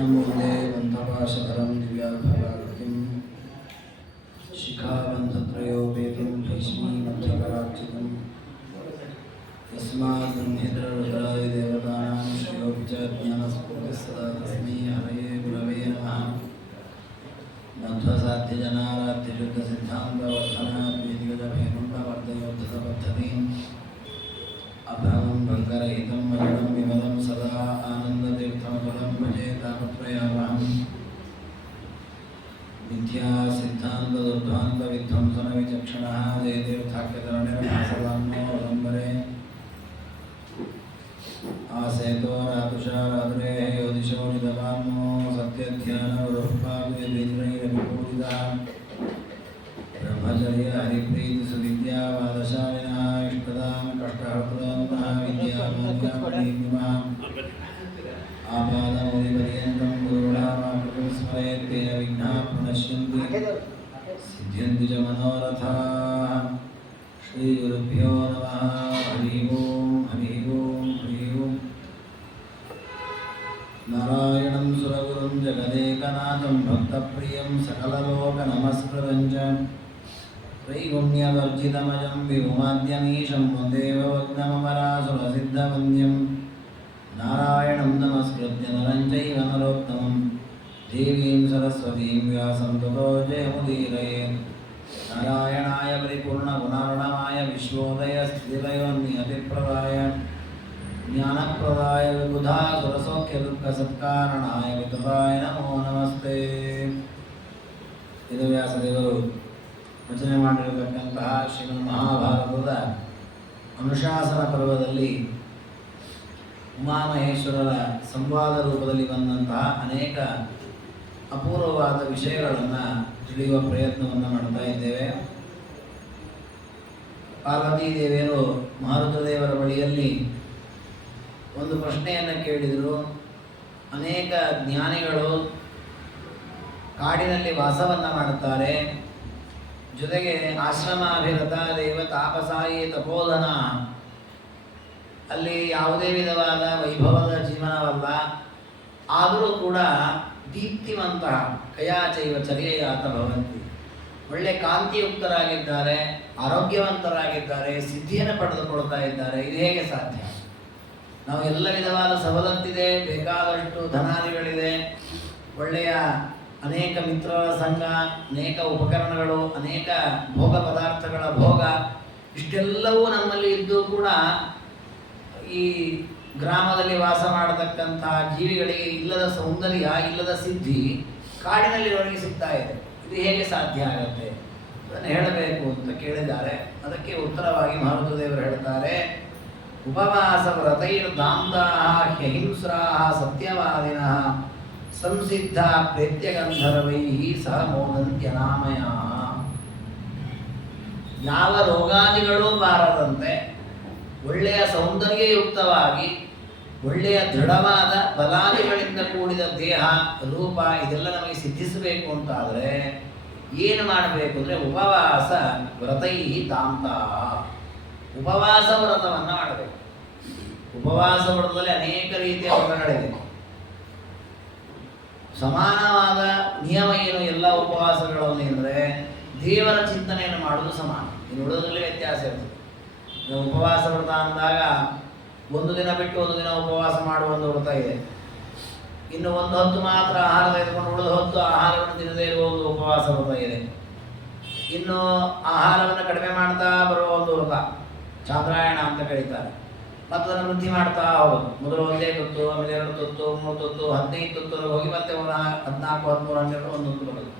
कृष्णं वन्दे मन्त्रपाशधरं दिव्याभराकृतिं शिखाबन्धत्रयोपेतं भैष्मीमध्यकरार्चितं यस्मात् ब्रह्मेन्द्ररुद्रादि देवतानां श्रेयोऽपि च ज्ञानस्फूर्तिः सदा तस्मै हरये गुरवे नमः। मध्वसाध्यजनाराध्यशुद्धसिद्धान्तवर्धनाद्वैदिकजभेदुण्डवर्धयोद्धतपद्धतिम् अभ्रमं भङ्गरहितं मरणं विमलं सदा आनन्दतीर्थमतुलं भजे तापत्रयावहम्। मिथ्यासिद्धान्तदुर्ध्वान्तविध्वंसनविचक्षणः जयतीर्थाख्यतरणिर्भासवान्नो वदम्बरे आसेतो रातुषारात्रेः योदिशो निदवान्नो सत्यध्यानवरुःपादुयतीन्द्रैरविपूरितः ब्रह्मचर्य हरिप्रीतिसुविद्यावादशालिनः इष्टदां कष्टहर्तॄन्नः विद्यामान्यामणिनिमः आपादमौलिपर्यन्तं गुरुणामाकृतिं स्मरेत् तेन विघ्नाः प्रणश्यन्ति सिद्ध्यन्ति च मनोरथाः। श्रीगुरुभ्यो नमः। हरिः ओम् हरिः ओम् हरिः ओम्। नारायणं सुरगुरुं जगदेकनाथं भक्तप्रियं सकललोकनमस्कृतं च त्रैगुण्यवर्जितमजं विभुमाद्यमीशं वन्दे भवग्नमपरासुरसिद्धवन्द्यं नारायणं नमस्कृत्य नरं चैव नरोत्तमं देवीं सरस्वतीं व्यासं ततो जयमुदीरयेत्। नारायणाय परिपूर्णगुणार्णवाय विश्वोदयस्थितिलयोन्नियतिप्रदाय ज्ञानप्रदाय विबुधासुरसौख्यदुःखसत्कारणाय वितताय नमो नमस्ते। ಇದು ವ್ಯಾಸದೇವರು ರಚನೆ ಮಾಡಿರತಕ್ಕಂತಹ ಶ್ರೀಮನ್ ಮಹಾಭಾರತದ ಅನುಶಾಸನ ಪರ್ವದಲ್ಲಿ ಉಮಾಮಹೇಶ್ವರರ ಸಂವಾದ ರೂಪದಲ್ಲಿ ಬಂದಂತಹ ಅನೇಕ ಅಪೂರ್ವವಾದ ವಿಷಯಗಳನ್ನು ತಿಳಿಯುವ ಪ್ರಯತ್ನವನ್ನು ಮಾಡ್ತಾ ಇದ್ದೇವೆ. ಪಾರ್ವತೀ ದೇವಿಯರು ಮಾರುತದೇವರ ಬಳಿಯಲ್ಲಿ ಒಂದು ಪ್ರಶ್ನೆಯನ್ನು ಕೇಳಿದರು. ಅನೇಕ ಜ್ಞಾನಿಗಳು ಕಾಡಿನಲ್ಲಿ ವಾಸವನ್ನು ಮಾಡುತ್ತಾರೆ, ಜೊತೆಗೆ ಆಶ್ರಮಾಭಿರತ ದೇವ ತಾಪಸಾಯಿ ತಪೋಧನ, ಅಲ್ಲಿ ಯಾವುದೇ ವಿಧವಾದ ವೈಭವದ ಜೀವನವಲ್ಲ, ಆದರೂ ಕೂಡ ದೀಪ್ತಿವಂತ ಕಯಾಚೈವ ಚರ್ಯಯಾತ ಭವಂತಿ, ಒಳ್ಳೆ ಕಾಂತಿಯುಕ್ತರಾಗಿದ್ದಾರೆ, ಆರೋಗ್ಯವಂತರಾಗಿದ್ದಾರೆ, ಸಿದ್ಧಿಯನ್ನು ಪಡೆದುಕೊಳ್ತಾ ಇದ್ದಾರೆ. ಇದು ಹೇಗೆ ಸಾಧ್ಯ? ನಾವು ಎಲ್ಲ ವಿಧವಾದ ಸವಲತ್ತಿದೆ, ಬೇಕಾದಷ್ಟು ಧನಾದಿಗಳಿದೆ, ಒಳ್ಳೆಯ ಅನೇಕ ಮಿತ್ರರ ಸಂಘ, ಅನೇಕ ಉಪಕರಣಗಳು, ಅನೇಕ ಭೋಗ ಪದಾರ್ಥಗಳ ಭೋಗ, ಇಷ್ಟೆಲ್ಲವೂ ನಮ್ಮಲ್ಲಿ ಇದ್ದು ಕೂಡ ಈ ಗ್ರಾಮದಲ್ಲಿ ವಾಸ ಮಾಡತಕ್ಕಂತಹ ಜೀವಿಗಳಿಗೆ ಇಲ್ಲದ ಸೌಂದರ್ಯ, ಇಲ್ಲದ ಸಿದ್ಧಿ ಕಾಡಿನಲ್ಲಿವರೆಗೆ ಸಿಗ್ತಾ ಇದೆ. ಇದು ಹೇಗೆ ಸಾಧ್ಯ ಆಗುತ್ತೆ? ಅದನ್ನು ಹೇಳಬೇಕು ಅಂತ ಕೇಳಿದ್ದಾರೆ. ಅದಕ್ಕೆ ಉತ್ತರವಾಗಿ ಮಾರುತದೇವರು ಹೇಳ್ತಾರೆ, ಉಪವಾಸ ವ್ರತೈರ್ದಾಂತಾಃ ಹ್ಯಹಿಂಸ್ರಾಃ ಸತ್ಯವಾದಿನಃ ಸಂಸಿದ್ಧ ಪ್ರೇತ್ಯಗಂಧರ್ವೈಃ ಸಹ ಮೋದಂತ್ಯನಾಮಯಾಃ. ಯಾವ ರೋಗಾದಿಗಳೂ ಬಾರದಂತೆ ಒಳ್ಳೆಯ ಸೌಂದರ್ಯಯುಕ್ತವಾಗಿ ಒಳ್ಳೆಯ ದೃಢವಾದ ಬಲಾದಿಗಳಿಂದ ಕೂಡಿದ ದೇಹ, ರೂಪ ಇದೆಲ್ಲ ನಮಗೆ ಸಿದ್ಧಿಸಬೇಕು ಅಂತಾದರೆ ಏನು ಮಾಡಬೇಕು ಅಂದರೆ ಉಪವಾಸ ವ್ರತೈಃ ದಾಂತಾಃ, ಉಪವಾಸ ವ್ರತವನ್ನು ಮಾಡಬೇಕು. ಉಪವಾಸ ವ್ರತದಲ್ಲಿ ಅನೇಕ ರೀತಿಯ ವ್ರತಗಳಿವೆ. ಸಮಾನವಾದ ನಿಯಮ ಏನು ಎಲ್ಲ ಉಪವಾಸಗಳಲ್ಲಿ ಅಂದರೆ ದೇವರ ಚಿಂತನೆಯನ್ನು ಮಾಡೋದು ಸಮಾನ, ಇನ್ನು ಉಳಿದ್ರಲ್ಲಿ ವ್ಯತ್ಯಾಸ ಇರ್ತದೆ. ಉಪವಾಸ ವ್ರತ ಅಂದಾಗ ಒಂದು ದಿನ ಬಿಟ್ಟು ಒಂದು ದಿನ ಉಪವಾಸ ಮಾಡುವ ಒಂದು ವ್ರತ ಇದೆ. ಇನ್ನು ಒಂದು ಹೊತ್ತು ಮಾತ್ರ ಆಹಾರ ತೆಗೆದುಕೊಂಡು ಉಳಿದ ಹೊತ್ತು ಆಹಾರವನ್ನು ತಿನ್ನದೇ ಇರುವ ಒಂದು ಉಪವಾಸ ವ್ರತ ಇದೆ. ಇನ್ನು ಆಹಾರವನ್ನು ಕಡಿಮೆ ಮಾಡ್ತಾ ಬರುವ ಒಂದು ವ್ರತ ಚಾಂದ್ರಾಯಣ ಅಂತ ಕರೀತಾರೆ. ಮತ್ತು ಅದನ್ನು ವೃದ್ಧಿ ಮಾಡ್ತಾ ಹೋಗೋದು. ಮೊದಲು ಒಂದೇ ತುತ್ತು, ಆಮೇಲೆ 2 ತುತ್ತು, 3 ತುತ್ತು, 15 ತುತ್ತು ಹೋಗಿ ಮತ್ತೆ 14, 13, 12 ಒಂದೊಂದು ಬರೋದು.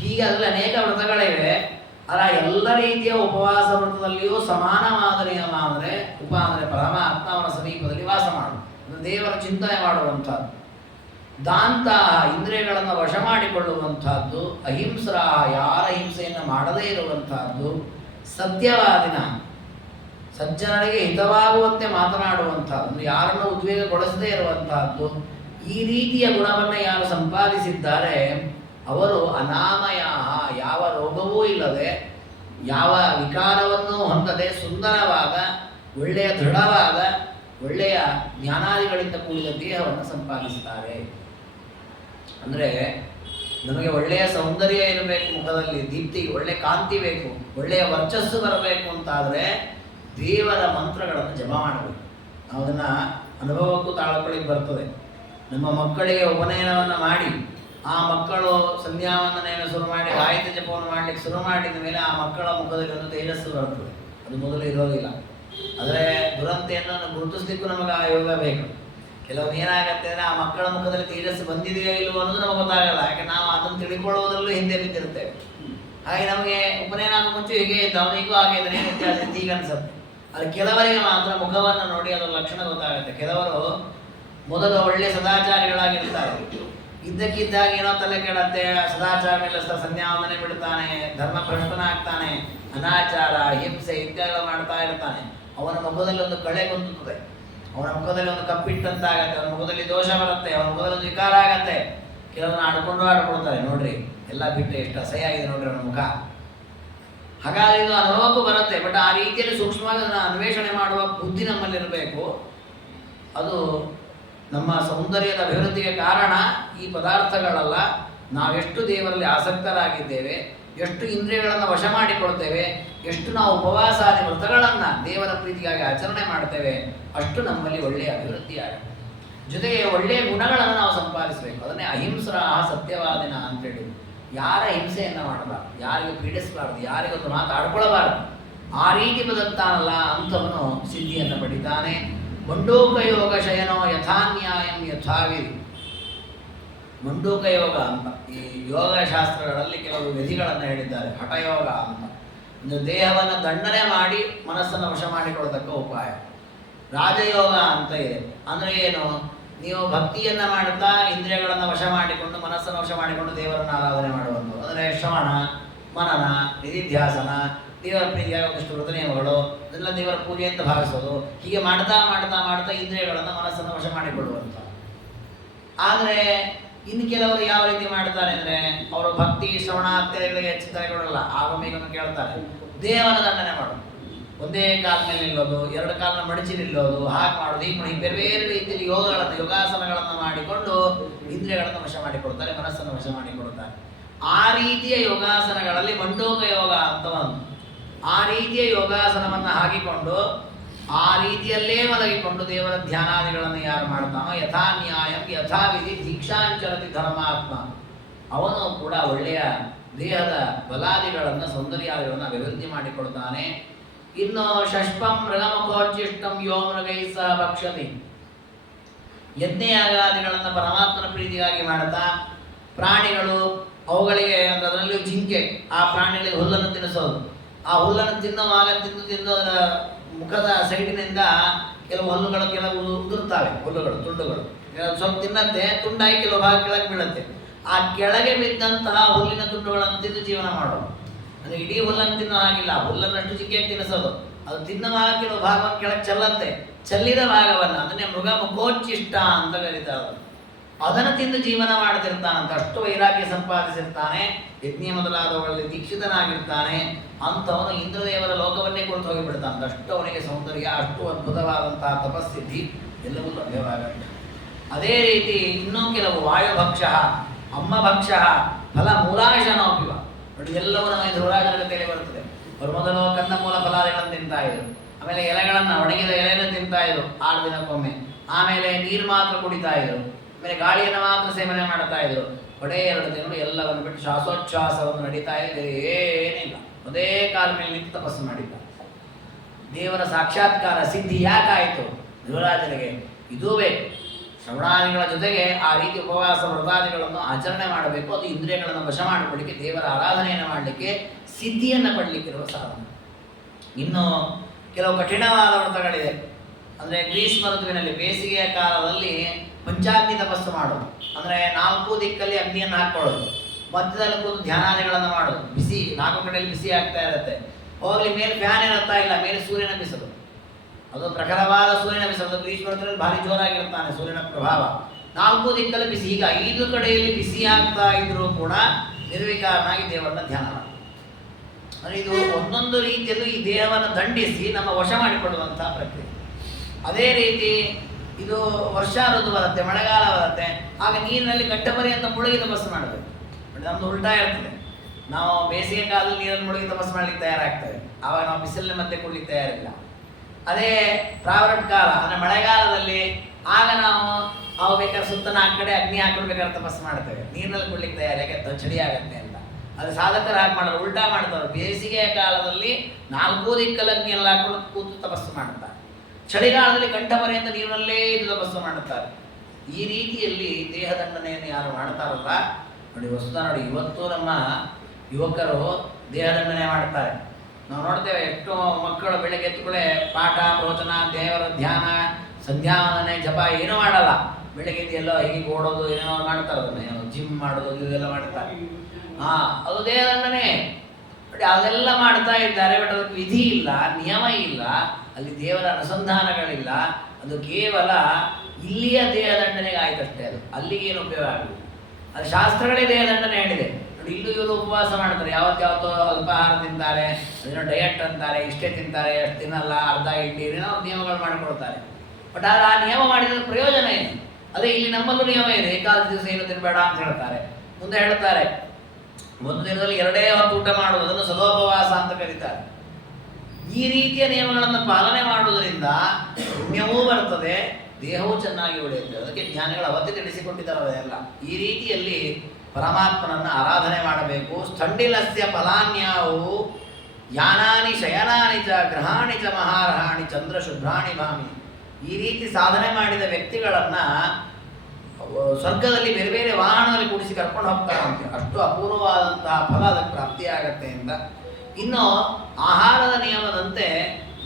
ಹೀಗೆ ಅದರಲ್ಲಿ ಅನೇಕ ವ್ರತಗಳಿವೆ. ಅಲ್ಲ, ಎಲ್ಲ ರೀತಿಯ ಉಪವಾಸ ವ್ರತದಲ್ಲಿಯೂ ಸಮಾನವಾದ ನಿಯಮ ಅಂದರೆ ಅಂದರೆ ಪರಮಾತ್ಮ ಅವನ ಸಮೀಪದಲ್ಲಿ ವಾಸ ಮಾಡುವುದು, ದೇವರ ಚಿಂತನೆ ಮಾಡುವಂಥದ್ದು. ದಾಂತ ಇಂದ್ರಿಯಗಳನ್ನು ವಶ ಮಾಡಿಕೊಳ್ಳುವಂಥದ್ದು. ಅಹಿಂಸ್ರ ಯಾರ ಹಿಂಸೆಯನ್ನು ಮಾಡದೇ ಇರುವಂತಹದ್ದು. ಸತ್ಯವಾದಿನ ಸಜ್ಜನರಿಗೆ ಹಿತವಾಗುವಂತೆ ಮಾತನಾಡುವಂಥದ್ದು, ಯಾರನ್ನು ಉದ್ವೇಗಗೊಳಿಸದೇ ಇರುವಂತಹದ್ದು. ಈ ರೀತಿಯ ಗುಣವನ್ನು ಯಾರು ಸಂಪಾದಿಸಿದ್ದಾರೆ ಅವರು ಅನಾಮಯ, ಯಾವ ರೋಗವೂ ಇಲ್ಲದೆ, ಯಾವ ವಿಕಾರವನ್ನು ಹೊಂದದೆ ಸುಂದರವಾದ, ಒಳ್ಳೆಯ ದೃಢವಾದ, ಒಳ್ಳೆಯ ಜ್ಞಾನಾದಿಗಳಿಂದ ಕೂಡಿದ ದೇಹವನ್ನು ಸಂಪಾದಿಸುತ್ತಾರೆ. ಅಂದರೆ ನಮಗೆ ಒಳ್ಳೆಯ ಸೌಂದರ್ಯ ಇರಬೇಕು, ಮುಖದಲ್ಲಿ ದೀಪ್ತಿ, ಒಳ್ಳೆಯ ಕಾಂತಿ ಬೇಕು, ಒಳ್ಳೆಯ ವರ್ಚಸ್ಸು ಬರಬೇಕು ಅಂತಾದರೆ ದೇವರ ಮಂತ್ರಗಳನ್ನು ಜಪ ಮಾಡಬೇಕು. ನಾವು ಅದನ್ನು ಅನುಭವಕ್ಕೂ ತಾಳ್ಕೊಳ್ಳಿಕ್ಕೆ ಬರ್ತದೆ. ನಮ್ಮ ಮಕ್ಕಳಿಗೆ ಉಪನಯನವನ್ನು ಮಾಡಿ ಆ ಮಕ್ಕಳು ಸಂಧ್ಯಾವಂದನೆಯನ್ನು ಶುರು ಮಾಡಿ ಗಾಯತ್ರಿ ಜಪವನ್ನು ಮಾಡಲಿಕ್ಕೆ ಶುರು ಮಾಡಿದ ಮೇಲೆ ಆ ಮಕ್ಕಳ ಮುಖದಲ್ಲಿ ಒಂದು ತೇಜಸ್ಸು ಬರ್ತದೆ. ಅದು ಮೊದಲು ಇರೋದಿಲ್ಲ. ಆದರೆ ದುರಂತೆಯನ್ನು ಗುರುತಿಸ್ಲಿಕ್ಕೂ ನಮಗೆ ಆ ಯೋಗ ಬೇಕು. ಕೆಲವೊಮ್ಮೆ ಏನಾಗತ್ತೆ ಅಂದರೆ ಆ ಮಕ್ಕಳ ಮುಖದಲ್ಲಿ ತೇಜಸ್ಸು ಬಂದಿದೆಯೋ ಇಲ್ಲವೋ ಅನ್ನೋದು ನಮಗೆ ಗೊತ್ತಾಗಲ್ಲ. ಯಾಕೆ ನಾವು ಅದನ್ನು ತಿಳ್ಕೊಳ್ಳೋದ್ರಲ್ಲೂ ಹಿಂದೆ ಬಿದ್ದಿರ್ತೇವೆ. ಹಾಗೆ ನಮಗೆ ಉಪನಯನ ಆಗೋ ಮುಂಚೆ ಹೀಗೆ ಅವನಿಗೂ ಹಾಗೆ ಇದ್ರೆ ಏನು ವ್ಯತ್ಯಾಸ ಈಗ ಅನ್ಸುತ್ತೆ. ಅದು ಕೆಲವರಿಗೆ ಮಾತ್ರ ಮುಖವನ್ನು ನೋಡಿ ಅದರ ಲಕ್ಷಣ ಗೊತ್ತಾಗುತ್ತೆ. ಕೆಲವರು ಮೊದಲು ಒಳ್ಳೆ ಸದಾಚಾರಿಗಳಾಗಿರ್ತಾರೆ, ಇದ್ದಕ್ಕಿದ್ದಾಗ ಏನೋ ತಲೆ ಕೆಡತ್ತೆ, ಸದಾಚಾರ ಮೇಲೆ ಸಂಧ್ಯಾವಂದನೆ ಬಿಡ್ತಾನೆ, ಧರ್ಮ ಭ್ರಷ್ಟನಾಗ್ತಾನೆ, ಅನಾಚಾರ, ಹಿಂಸೆ ಇತ್ಯಾದಿ ಮಾಡ್ತಾ ಇರ್ತಾನೆ. ಅವನ ಮುಖದಲ್ಲಿ ಒಂದು ಕಳೆ ಹೊಂದುತ್ತದೆ, ಅವನ ಮುಖದಲ್ಲಿ ಒಂದು ಕಪ್ಪಿಟ್ಟಂತಾಗತ್ತೆ, ಅವನ ಮುಖದಲ್ಲಿ ದೋಷ ಬರುತ್ತೆ, ಅವನ ಮುಖದಲ್ಲಿ ಒಂದು ವಿಕಾರ ಆಗತ್ತೆ. ಕೆಲವನ್ನ ಆಡ್ಕೊಳ್ತಾರೆ, ನೋಡ್ರಿ ಎಲ್ಲ ಬಿಟ್ಟು ಎಷ್ಟು ಅಸಹ್ಯ ಆಗಿದೆ ನೋಡ್ರಿ ಅವನ ಮುಖ. ಹಾಗಾಗಿ ಇದು ಅನುಭವಕ್ಕೂ ಬರುತ್ತೆ. ಬಟ್ ಆ ರೀತಿಯಲ್ಲಿ ಸೂಕ್ಷ್ಮವಾಗಿ ಅದನ್ನು ಅನ್ವೇಷಣೆ ಮಾಡುವ ಬುದ್ಧಿ ನಮ್ಮಲ್ಲಿರಬೇಕು. ಅದು ನಮ್ಮ ಸೌಂದರ್ಯದ ಅಭಿವೃದ್ಧಿಗೆ ಕಾರಣ ಈ ಪದಾರ್ಥಗಳಲ್ಲ. ನಾವೆಷ್ಟು ದೇವರಲ್ಲಿ ಆಸಕ್ತರಾಗಿದ್ದೇವೆ, ಎಷ್ಟು ಇಂದ್ರಿಯಗಳನ್ನು ವಶ ಮಾಡಿಕೊಳ್ತೇವೆ, ಎಷ್ಟು ನಾವು ಉಪವಾಸಾದಿ ವ್ರತಗಳನ್ನು ದೇವರ ಪ್ರೀತಿಗಾಗಿ ಆಚರಣೆ ಮಾಡ್ತೇವೆ, ಅಷ್ಟು ನಮ್ಮಲ್ಲಿ ಒಳ್ಳೆಯ ಅಭಿವೃದ್ಧಿ ಆಗುತ್ತೆ. ಜೊತೆಗೆ ಒಳ್ಳೆಯ ಗುಣಗಳನ್ನು ನಾವು ಸಂಪಾದಿಸಬೇಕು. ಅದನ್ನೇ ಅಹಿಂಸಾ ಸತ್ಯವಾದಿನ ಅಂತೇಳಿ. ಯಾರ ಹಿಂಸೆಯನ್ನು ಮಾಡಬಾರ್ದು, ಯಾರಿಗೆ ಪೀಡಿಸಬಾರ್ದು, ಯಾರಿಗೊಂದು ಮಾತಾಡ್ಕೊಳ್ಬಾರ್ದು. ಆ ರೀತಿ ಬದುಕ್ತಾನಲ್ಲ ಅಂಥವನು ಸಿದ್ಧಿಯನ್ನು ಪಡಿತಾನೆ. ಮಂಡೂಕ ಯೋಗ ಶಯನೋ ಯಥಾನ್ಯಾಯಂ ಯಥಾವಿಧಿ. ಮಂಡೂಕ ಯೋಗ ಅಂತ ಈ ಯೋಗಶಾಸ್ತ್ರಗಳಲ್ಲಿ ಕೆಲವು ವಿಧಿಗಳನ್ನು ಹೇಳಿದ್ದಾರೆ. ಹಠಯೋಗ ಅಂತ ಅಂದರೆ ದೇಹವನ್ನು ದಂಡನೆ ಮಾಡಿ ಮನಸ್ಸನ್ನು ವಶ ಮಾಡಿಕೊಳ್ಳತಕ್ಕ ಉಪಾಯ. ರಾಜಯೋಗ ಅಂತ ಇದೆ. ಅಂದರೆ ಏನು, ನೀವು ಭಕ್ತಿಯನ್ನು ಮಾಡ್ತಾ ಇಂದ್ರಿಯಗಳನ್ನು ವಶ ಮಾಡಿಕೊಂಡು ಮನಸ್ಸನ್ನು ವಶ ಮಾಡಿಕೊಂಡು ದೇವರನ್ನು ಆರಾಧನೆ ಮಾಡುವಂಥದ್ದು. ಅಂದರೆ ಶ್ರವಣ, ಮನನ, ನಿಧಿಧ್ಯಾಸನ, ದೇವರ ಪ್ರೀತಿಯಾಗಿ ಒಂದಿಷ್ಟು ವೃತ ನಿಯಮಗಳು, ಅದೆಲ್ಲ ದೇವರ ಪೂಜೆ ಅಂತ ಭಾವಿಸೋದು. ಹೀಗೆ ಮಾಡ್ತಾ ಮಾಡ್ತಾ ಮಾಡ್ತಾ ಇಂದ್ರಿಯಗಳನ್ನು ಮನಸ್ಸನ್ನು ವಶ ಮಾಡಿಕೊಳ್ಳುವಂಥ. ಆದರೆ ಇನ್ನು ಕೆಲವರು ಯಾವ ರೀತಿ ಮಾಡ್ತಾರೆ ಅಂದರೆ ಅವರು ಭಕ್ತಿ ಶ್ರವಣ ಇತ್ಯಾದಿಗಳಿಗೆ ಹೆಚ್ಚು ತಲೆ ಕೊಡಲ್ಲ. ಆಗಮೇಗನ್ನು ಕೇಳ್ತಾರೆ, ದೇವರ ದಂಡನೆ ಮಾಡೋದು, ಒಂದೇ ಕಾಲ ಮೇಲೆ ನಿಲ್ಲೋದು, ಎರಡು ಕಾಲನ ಮಡಚಿ ನಿಲ್ಲೋದು, ಹಾಗೆ ಮಾಡೋದು, ಹೀಗೆ ಮಾಡಿ ಬೇರೆ ಬೇರೆ ರೀತಿಯಲ್ಲಿ ಯೋಗಾಸನಗಳನ್ನು ಮಾಡಿಕೊಂಡು ಇಂದ್ರಿಯಗಳನ್ನು ವಶ ಮಾಡಿಕೊಡ್ತಾರೆ, ಮನಸ್ಸನ್ನು ವಶ ಮಾಡಿಕೊಡ್ತಾರೆ. ಆ ರೀತಿಯ ಯೋಗಾಸನಗಳಲ್ಲಿ ಮಂಡೂಕ ಯೋಗ ಅಂತ ಒಂದು. ಆ ರೀತಿಯ ಯೋಗಾಸನವನ್ನು ಹಾಕಿಕೊಂಡು ಆ ರೀತಿಯಲ್ಲೇ ಮಲಗಿಕೊಂಡು ದೇವರ ಧ್ಯಾನಾದಿಗಳನ್ನು ಯಾರು ಮಾಡ್ತಾನೋ ಯಥಾ ನ್ಯಾಯಂ ಯಥಾವಿಧಿ ದೀಕ್ಷಾಂಚರತಿ ಧರ್ಮಾತ್ಮ, ಅವನು ಕೂಡ ಒಳ್ಳೆಯ ದೇಹದ ಬಲಾದಿಗಳನ್ನು ಸೌಂದರ್ಯಾದಿಗಳನ್ನು ಅಭಿವೃದ್ಧಿ ಮಾಡಿಕೊಡ್ತಾನೆ. ಇನ್ನು ಷಷ್ಪಂ ಮೃಗಮುಖೋಚ್ಚಿಷ್ಟಂ ಯೋ ಮೃಗೈ ಸಹ ಭಕ್ಷತಿ. ಯಜ್ಞಯಾಗಾದಿಗಳನ್ನು ಪರಮಾತ್ಮನ ಪ್ರೀತಿಗಾಗಿ ಮಾಡ್ತಾ ಪ್ರಾಣಿಗಳು ಅವುಗಳಿಗೆ ಅಂದರೆ ಅದರಲ್ಲಿಯೂ ಜಿಂಕೆ, ಆ ಪ್ರಾಣಿಗಳಿಗೆ ಹುಲ್ಲನ್ನು ತಿನ್ನಿಸೋದು. ಆ ಹುಲ್ಲನ್ನು ತಿನ್ನುವಾಗ ತಿಂದು ಅದರ ಮುಖದ ಸೈಡಿನಿಂದ ಕೆಲವು ಹಲ್ಲುಗಳು ಕೆಲವು ಉದುರ್ತಾವೆ, ಹುಲ್ಲುಗಳು ತುಂಡುಗಳು ಸ್ವಲ್ಪ ತಿನ್ನತ್ತೆ, ತುಂಡಾಗಿ ಕೆಲವು ಭಾಗ ಕೆಳಗೆ ಬೀಳುತ್ತೆ. ಆ ಕೆಳಗೆ ಬಿದ್ದಂತಹ ಹುಲ್ಲಿನ ತುಂಡುಗಳನ್ನು ತಿಂದು ಜೀವನ ಮಾಡೋದು. ಅಂದರೆ ಇಡೀ ಹುಲ್ಲನ್ನು ತಿನ್ನೋ ಹಾಗಿಲ್ಲ, ಹುಲ್ಲನ್ನಷ್ಟು ಚಿಕ್ಕಿಯಾಗಿ ತಿನ್ನಿಸೋದು. ಅದು ತಿನ್ನುವಾಗ ಕೆಲವು ಭಾಗವನ್ನು ಕೆಳಗೆ ಚೆಲ್ಲತ್ತೆ, ಚೆಲ್ಲಿದ ಭಾಗವನ್ನು ಅದನ್ನೇ ಮೃಗ ಮುಖೋಚ್ಚಿಷ್ಟ ಅಂತ ಕರೀತಾರೆ. ಅದನ್ನು ತಿಂದು ಜೀವನ ಮಾಡ್ತಿರ್ತಾನಂತ. ಅಷ್ಟು ವೈರಾಗ್ಯ ಸಂಪಾದಿಸಿರ್ತಾನೆ, ಯಜ್ಞ ಮೊದಲಾದವುಗಳಲ್ಲಿ ದೀಕ್ಷಿತನಾಗಿರ್ತಾನೆ. ಅಂಥವನು ಇಂದ್ರದೇವರ ಲೋಕವನ್ನೇ ಕುರಿತು ಹೋಗಿಬಿಡ್ತಾನೆ. ಅಷ್ಟು ಅವನಿಗೆ ಸೌಂದರ್ಯ, ಅಷ್ಟು ಅದ್ಭುತವಾದಂತಹ ತಪಸ್ಥಿತಿ ಎಲ್ಲವೂ ಲಭ್ಯವಾಗುತ್ತೆ. ಅದೇ ರೀತಿ ಇನ್ನೂ ಕೆಲವು ವಾಯುಭಕ್ಷ, ಅಮ್ಮಭಕ್ಷ, ಫಲ ಮೂಲಾಶನೋಪಿವ. ನೋಡಿ ಎಲ್ಲವೂ ನಮಗೆ ಧ್ರುವರಾಜರ ಜೊತೆಯಲ್ಲಿ ಬರ್ತದೆ. ಅವರು ಮೊದಲು ಕಂದ ಮೂಲ ಫಲಾದಿಗಳನ್ನು ತಿಂತಾ ಇದ್ರು, ಆಮೇಲೆ ಎಲೆಗಳನ್ನು ಒಣಗಿದ ಎಲೆಯನ್ನು ತಿಂತಾ ಇದ್ರು 6 ದಿನಕ್ಕೊಮ್ಮೆ, ಆಮೇಲೆ ನೀರು ಮಾತ್ರ ಕುಡಿತಾ ಇದ್ರು, ಆಮೇಲೆ ಗಾಳಿಯನ್ನು ಮಾತ್ರ ಸೇವನೆ ಮಾಡ್ತಾ ಇದ್ರು. ಒಡೇ 2 ದಿನಗಳು ಎಲ್ಲವನ್ನು ಬಿಟ್ಟು ಶ್ವಾಸೋಚ್ಛ್ವಾಸವನ್ನು ನಡೀತಾ ಇದೆ, ಏನಿಲ್ಲ, ಒಂದೇ ಕಾಲ ಮೇಲೆ ನಿಂತು ತಪಸ್ಸು ಮಾಡಿದ್ದ. ದೇವರ ಸಾಕ್ಷಾತ್ಕಾರ ಸಿದ್ಧಿ ಯಾಕಾಯಿತು ಧ್ರುವರಾಜನಿಗೆ? ಇದೂ ಬೇಕು. ಶ್ರವಣಾದಿಗಳ ಜೊತೆಗೆ ಆ ರೀತಿ ಉಪವಾಸ ವ್ರತಾದಿಗಳನ್ನು ಆಚರಣೆ ಮಾಡಬೇಕು. ಅದು ಇಂದ್ರಿಯಗಳನ್ನು ವಶ ಮಾಡಿಕೊಳ್ಳಿಕ್ಕೆ, ದೇವರ ಆರಾಧನೆಯನ್ನು ಮಾಡಲಿಕ್ಕೆ, ಸಿದ್ಧಿಯನ್ನು ಪಡಲಿಕ್ಕಿರುವ ಸಾಧನ. ಇನ್ನು ಕೆಲವು ಕಠಿಣವಾದ ವ್ರತಗಳಿದೆ. ಅಂದರೆ ಗ್ರೀಷ್ಮ ಋತುವಿನಲ್ಲಿ ಬೇಸಿಗೆಯ ಕಾಲದಲ್ಲಿ ಪಂಚಾಗ್ನಿ ತಪಸ್ಸು ಮಾಡೋದು. ಅಂದರೆ 4 ದಿಕ್ಕಲ್ಲಿ ಅಗ್ನಿಯನ್ನು ಹಾಕ್ಕೊಳ್ಳೋದು, ಮಧ್ಯದಲ್ಲಿ ಕೂತು ಧ್ಯಾನಾದಿಗಳನ್ನು ಮಾಡೋದು. ಬಿಸಿ 4 ಕಡೆಯಲ್ಲಿ ಬಿಸಿ ಆಗ್ತಾ ಇರುತ್ತೆ. ಹೋಗಲಿ ಮೇಲೆ ಫ್ಯಾನ್ ಇರುತ್ತಾ ಇಲ್ಲ, ಮೇಲೆ ಸೂರ್ಯನ ಬಿಸಲು, ಅದು ಪ್ರಖರವಾದ ಸೂರ್ಯನ ಬಿಸಲು. ಗ್ರೀಷ್ಮ ಋತುವಿನಲ್ಲಿ ಭಾರಿ ಜೋರಾಗಿರ್ತಾನೆ ಸೂರ್ಯನ ಪ್ರಭಾವ. 4 ದಿಕ್ಕಲ್ಲಿ ಬಿಸಿ. ಈಗ 5 ಕಡೆಯಲ್ಲಿ ಬಿಸಿ ಆಗ್ತಾ ಇದ್ರೂ ಕೂಡ ನಿರ್ವಿಕಾರನಾಗಿ ದೇವರನ್ನ ಧ್ಯಾನ ಮಾಡಿ. ಅಂದರೆ ಇದು ಒಂದೊಂದು ರೀತಿಯಲ್ಲೂ ಈ ದೇಹವನ್ನು ದಂಡಿಸಿ ನಮ್ಮ ವಶ ಮಾಡಿಕೊಳ್ಳುವಂತಹ ಪ್ರಕ್ರಿಯೆ. ಅದೇ ರೀತಿ ಇದು ವರ್ಷಾ ಋತು ಬರುತ್ತೆ, ಮಳೆಗಾಲ ಬರುತ್ತೆ, ಆಗ ನೀರಿನಲ್ಲಿ ಗಡ್ಡಪರ್ಯಂತ ಮುಳುಗಿ ತಪಸ್ಸು ಮಾಡಬೇಕು. ನಮ್ದು ಉಲ್ಟಾ ಇರ್ತದೆ. ನಾವು ಬೇಸಿಗೆ ಕಾಲದಲ್ಲಿ ನೀರನ್ನು ಮುಳುಗಿ ತಪಸ್ಸು ಮಾಡ್ಲಿಕ್ಕೆ ತಯಾರಾಗ್ತೇವೆ, ಆವಾಗ ನಾವು ಬಿಸಿಲಲ್ಲಿ ಮತ್ತೆ ಕೊಡ್ಲಿಕ್ಕೆ ತಯಾರಿಲ್ಲ. ಅದೇ ಪ್ರಾವರಟ್ ಕಾಲ ಅಂದರೆ ಮಳೆಗಾಲದಲ್ಲಿ, ಆಗ ನಾವು ಅವು ಬೇಕಾದ್ರೆ ಸುತ್ತನ ಆ ಕಡೆ ಅಗ್ನಿ ಹಾಕೊಳ್ಬೇಕಾದ್ರೆ ತಪಸ್ಸು ಮಾಡ್ತೇವೆ, ನೀರಿನಲ್ಲಿ ಕೊಡ್ಲಿಕ್ಕೆ ತಯಾರಿ, ಯಾಕೆ ಚಳಿ ಆಗತ್ತೆ ಅಂತ. ಅದು ಸಾಧಕರು ಹಾಗೆ ಮಾಡೋರು, ಉಲ್ಟಾ ಮಾಡ್ತಾರೆ. ಬೇಸಿಗೆಯ ಕಾಲದಲ್ಲಿ 4 ದಿಕ್ಕಲ್ಲಿ ಅಗ್ನಿಯೆಲ್ಲ ಹಾಕೊಂಡು ಕೂತು ತಪಸ್ಸು ಮಾಡ್ತಾರೆ, ಚಳಿಗಾಲದಲ್ಲಿ ಕಂಠಪರ್ಯಂತ ನೀರಿನಲ್ಲೇ ಇದು ತಪಸ್ಸು ಮಾಡುತ್ತಾರೆ. ಈ ರೀತಿಯಲ್ಲಿ ದೇಹದಂಡನೆಯನ್ನು ಯಾರು ಮಾಡ್ತಾರಲ್ಲ ನೋಡಿ, ವಸ್ತುತ ನೋಡಿ, ಇವತ್ತು ನಮ್ಮ ಯುವಕರು ದೇಹದಂಡನೆ ಮಾಡ್ತಾರೆ. ನಾವು ನೋಡ್ತೇವೆ, ಎಷ್ಟು ಮಕ್ಕಳು ಬೆಳಗ್ಗೆ ಎತ್ತುಗಳೇ ಪಾಠ ಪ್ರವಚನ, ದೇವರ ಧ್ಯಾನ, ಸಂಧ್ಯಾವಂದನೆ, ಜಪ ಏನೂ ಮಾಡಲ್ಲ. ಬೆಳಗ್ಗೆ ಎಲ್ಲೋ ಹೀಗೆ ಓಡೋದು ಏನೋ ಮಾಡ್ತಾರೆ, ಅದನ್ನ ಜಿಮ್ ಮಾಡೋದು ಇದೆಲ್ಲ ಮಾಡ್ತಾರೆ. ಅದು ದೇಹದಂಡನೆ. ಬಟ್ ಅದೆಲ್ಲ ಮಾಡ್ತಾ ಇದ್ದಾರೆ, ಬಟ್ ಅದಕ್ಕೆ ವಿಧಿ ಇಲ್ಲ, ನಿಯಮ ಇಲ್ಲ, ಅಲ್ಲಿ ದೇವರ ಅನುಸಂಧಾನಗಳಿಲ್ಲ. ಅದು ಕೇವಲ ಇಲ್ಲಿಯ ದೇಹದಂಡನೆಗೆ ಆಯ್ತಷ್ಟೇ, ಅದು ಅಲ್ಲಿಗೇನು ಉಪಯೋಗ ಆಗಲಿಲ್ಲ. ಅದು ಶಾಸ್ತ್ರಗಳೇ ದೇಹದಂಡನೆ ಹೇಳಿದೆ ನೋಡಿ. ಇಲ್ಲೂ ಇವರು ಉಪವಾಸ ಮಾಡ್ತಾರೆ, ಯಾವತ್ತೋ ಅಲ್ಪಾಹಾರ ತಿಂತಾರೆ, ಅದನ್ನು ಡಯಟ್ ಅಂತಾರೆ, ಇಷ್ಟೇ ತಿಂತಾರೆ, ಅಷ್ಟು ತಿನ್ನಲ್ಲ, ಅರ್ಧ ಇಡ್ಲಿ, ಏನೋ ನಿಯಮಗಳು ಮಾಡಿಕೊಡ್ತಾರೆ. ಬಟ್ ಆ ನಿಯಮ ಮಾಡಿದ ಪ್ರಯೋಜನ ಏನು? ಅದೇ ಇಲ್ಲಿ ನಮ್ಮಲ್ಲೂ ನಿಯಮ ಇದೆ, ಏಕಾದಶಿ ದಿವಸ ಏನು ತಿನ್ನಬೇಡ ಅಂತ ಹೇಳ್ತಾರೆ. ಮುಂದೆ ಹೇಳ್ತಾರೆ, ಒಂದು ದಿನದಲ್ಲಿ 2 ಹೊತ್ತು ಊಟ ಮಾಡುವುದು, ಅದನ್ನು ಸದೋಪವಾಸ ಅಂತ ಕರೀತಾರೆ. ಈ ರೀತಿಯ ನಿಯಮಗಳನ್ನು ಪಾಲನೆ ಮಾಡುವುದರಿಂದ ಪುಣ್ಯವೂ ಬರ್ತದೆ, ದೇಹವೂ ಚೆನ್ನಾಗಿ ಉಳಿಯುತ್ತೆ. ಅದಕ್ಕೆ ಜ್ಞಾನಿಗಳು ಅವತ್ತೇ ತಿಳಿಸಿಕೊಟ್ಟಿದ್ದಾರೆ ಅದೆಲ್ಲ. ಈ ರೀತಿಯಲ್ಲಿ ಪರಮಾತ್ಮನನ್ನು ಆರಾಧನೆ ಮಾಡಬೇಕು. ಸ್ಥಂಡಿಲಸ್ಯ ಫಲಾನ್ಯಾವು ಯಾನಾನಿ ಶಯನಾನಿ ಚ ಗ್ರಹಾಣಿ ಚ ಮಹಾರಹಾಣಿ ಚಂದ್ರ ಶುಭ್ರಾಣಿ ಭಾಮಿ. ಈ ರೀತಿ ಸಾಧನೆ ಮಾಡಿದ ವ್ಯಕ್ತಿಗಳನ್ನು ಸ್ವರ್ಗದಲ್ಲಿ ಬೇರೆ ಬೇರೆ ವಾಹನದಲ್ಲಿ ಕೂಡಿಸಿ ಕರ್ಕೊಂಡು ಹೋಗ್ತಾರಂತೆ. ಅಷ್ಟು ಅಪೂರ್ವವಾದಂತಹ ಫಲ ಅದಕ್ಕೆ ಪ್ರಾಪ್ತಿಯಾಗತ್ತೆ ಅಂತ. ಇನ್ನು ಆಹಾರದ ನಿಯಮದಂತೆ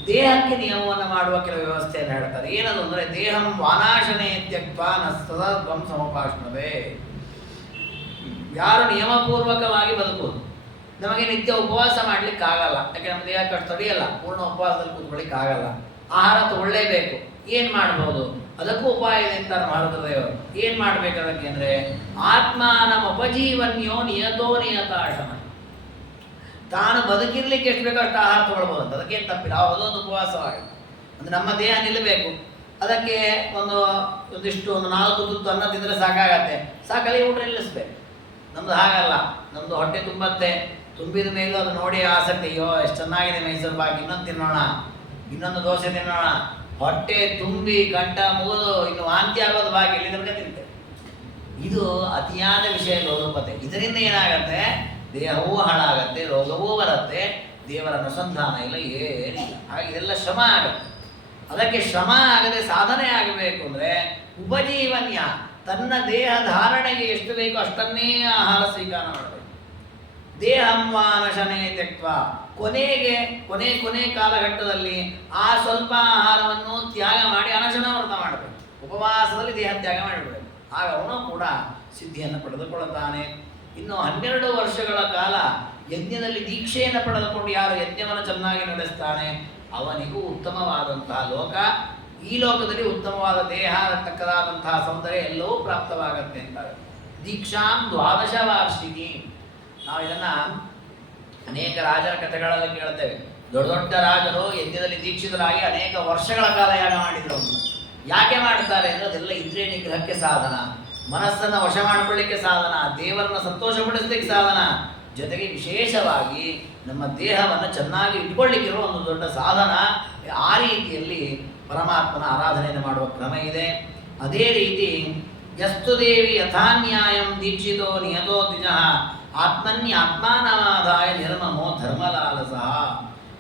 ದೇಹಕ್ಕೆ ನಿಯಮವನ್ನು ಮಾಡುವ ಕೆಲವು ವ್ಯವಸ್ಥೆಯನ್ನು ಹೇಳ್ತಾರೆ. ಏನದು ಅಂದರೆ, ದೇಹಂ ವಾನಾಶನೇ ತ್ಯಕ್ವಾ ನ ಸದಾ ಸಮಪಾಷ್ಣವೇ. ಯಾರು ನಿಯಮಪೂರ್ವಕವಾಗಿ ಬದುಕುವುದು, ನಮಗೆ ನಿತ್ಯ ಉಪವಾಸ ಮಾಡಲಿಕ್ಕಾಗಲ್ಲ, ಯಾಕೆ ನಮ್ಮ ದೇಹಕ್ಕೆ ಅಷ್ಟು ತಡೆಯಲ್ಲ, ಪೂರ್ಣ ಉಪವಾಸದಲ್ಲಿ ಕೂತ್ಕೊಳ್ಳಿಕ್ಕಾಗಲ್ಲ, ಆಹಾರ ತಗೊಳ್ಳೇಬೇಕು. ಏನು ಮಾಡ್ಬೋದು? ಅದಕ್ಕೂ ಉಪಾಯ ಇದೆ ಅಂತಾರೆ ಮಹಾರುದ್ರದೇವರು. ಏನು ಮಾಡಬೇಕು ಅದಕ್ಕೆ ಅಂದರೆ, ಆತ್ಮಾನಂ ಉಪಜೀವನ್ಯೋ ನಿಯತೋ ನಿಯತಾಶನ. ತಾನು ಬದುಕಿರ್ಲಿಕ್ಕೆ ಎಷ್ಟು ಬೇಕೋ ಅಷ್ಟು ಆಹಾರ ತಗೊಳ್ಬೋದು ಅಂತ, ಅದಕ್ಕೇನು ತಪ್ಪಿಲ್ಲ. ಅದೊಂದು ಉಪವಾಸವಾಗುತ್ತೆ. ಅಂದರೆ ನಮ್ಮ ದೇಹ ನಿಲ್ಲಬೇಕು, ಅದಕ್ಕೆ ಒಂದಿಷ್ಟು 4 ತುತ್ತು ಅನ್ನ ತಿಂದರೆ ಸಾಕಾಗತ್ತೆ, ಸಾಕಲ್ಲಿ ಊಟ ನಿಲ್ಲಿಸ್ಬೇಕು. ನಮ್ದು ಹಾಗಲ್ಲ, ನಮ್ಮದು ಹೊಟ್ಟೆ ತುಂಬತ್ತೆ, ತುಂಬಿದ ಮೇಲೂ ಅದು ನೋಡಿ ಆಸಕ್ತಿ, ಅಯ್ಯೋ ಎಷ್ಟು ಚೆನ್ನಾಗಿದೆ ಮೈಸೂರು ಬಾಗಿ, ಇನ್ನೊಂದು ತಿನ್ನೋಣ, ಇನ್ನೊಂದು ದೋಸೆ ತಿನ್ನೋಣ. ಹೊಟ್ಟೆ ತುಂಬಿ ಕಂಠ ಮುಗಿದು ಇನ್ನು ವಾಂತಿ ಆಗೋದು ಬಾಗಿ ಇಲ್ಲಿ ತನಕ ತಿಂತೇವೆ. ಇದು ಅತಿಯಾದ ವಿಷಯ ಲೋಲುಪತೆ. ಇದರಿಂದ ಏನಾಗತ್ತೆ, ದೇಹವೂ ಹಾಳಾಗತ್ತೆ, ರೋಗವೂ ಬರುತ್ತೆ, ದೇವರ ಅನುಸಂಧಾನ ಇಲ್ಲ, ಏನಿಲ್ಲ. ಹಾಗೆ ಇದೆಲ್ಲ ಶ್ರಮ ಆಗುತ್ತೆ. ಅದಕ್ಕೆ ಶ್ರಮ ಆಗದೆ ಸಾಧನೆ ಆಗಬೇಕು ಅಂದರೆ ಉಪಜೀವನ್ಯ, ತನ್ನ ದೇಹ ಧಾರಣೆಗೆ ಎಷ್ಟು ಬೇಕೋ ಅಷ್ಟನ್ನೇ ಆಹಾರ ಸ್ವೀಕಾರ ಮಾಡಬೇಕು. ದೇಹಂವಾನಶನೇ ತ್ಯಕ್ವ, ಕೊನೆ ಕಾಲಘಟ್ಟದಲ್ಲಿ ಆ ಸ್ವಲ್ಪ ಆಹಾರವನ್ನು ತ್ಯಾಗ ಮಾಡಿ ಅನಶನ ವ್ರತ ಮಾಡಬೇಕು. ಉಪವಾಸದಲ್ಲಿ ದೇಹ ತ್ಯಾಗ ಮಾಡಿಬಿಡಬೇಕು. ಆಗ ಅವನು ಕೂಡ ಸಿದ್ಧಿಯನ್ನು ಪಡೆದುಕೊಳ್ಳುತ್ತಾನೆ. ಇನ್ನು 12 ವರ್ಷಗಳ ಕಾಲ ಯಜ್ಞದಲ್ಲಿ ದೀಕ್ಷೆಯನ್ನು ಪಡೆದುಕೊಂಡು ಯಾರು ಯಜ್ಞವನ್ನು ಚೆನ್ನಾಗಿ ನಡೆಸ್ತಾನೆ ಅವನಿಗೂ ಉತ್ತಮವಾದಂತಹ ಲೋಕ, ಈ ಲೋಕದಲ್ಲಿ ಉತ್ತಮವಾದ ದೇಹ, ತಕ್ಕದಾದಂತಹ ಸೌಂದರ್ಯ ಎಲ್ಲವೂ ಪ್ರಾಪ್ತವಾಗತ್ತೆ ಅಂತಾರೆ. ದೀಕ್ಷಾಂ 12 ವಾರ್ಷಿಕಿ. ನಾವು ಇದನ್ನು ಅನೇಕ ರಾಜರ ಕಥೆಗಳಲ್ಲಿ ಕೇಳ್ತೇವೆ. ದೊಡ್ಡ ದೊಡ್ಡ ರಾಜರು ಯಜ್ಞದಲ್ಲಿ ದೀಕ್ಷಿತರಾಗಿ ಅನೇಕ ವರ್ಷಗಳ ಕಾಲ ಯಾಗ ಮಾಡಿದರು ಅಂತ. ಯಾಕೆ ಮಾಡ್ತಾರೆ ಅಂದರೆ, ಅದೆಲ್ಲ ಇಂದ್ರಿಯ ನಿಗ್ರಹಕ್ಕೆ ಸಾಧನ, ಮನಸ್ಸನ್ನು ವಶ ಮಾಡಿಕೊಳ್ಳಿಕ್ಕೆ ಸಾಧನ, ದೇವರನ್ನು ಸಂತೋಷಪಡಿಸಲಿಕ್ಕೆ ಸಾಧನ, ಜೊತೆಗೆ ವಿಶೇಷವಾಗಿ ನಮ್ಮ ದೇಹವನ್ನು ಚೆನ್ನಾಗಿ ಇಟ್ಕೊಳ್ಳಿಕ್ಕಿರುವ ಒಂದು ದೊಡ್ಡ ಸಾಧನ. ಆ ರೀತಿಯಲ್ಲಿ ಪರಮಾತ್ಮನ ಆರಾಧನೆಯನ್ನು ಮಾಡುವ ಕ್ರಮ ಇದೆ. ಅದೇ ರೀತಿ ಯಸ್ತು ದೇವಿ ಯಥಾನ್ಯಾಯಂ ದೀಕ್ಷಿತೋ ನಿಯತೋ ದ್ವಿಜಃ ಆತ್ಮನ್ಯಾತ್ಮಾನಮಾದಾಯ ನಿರ್ಮಮೋ ಧರ್ಮಲಾಲಸಃ.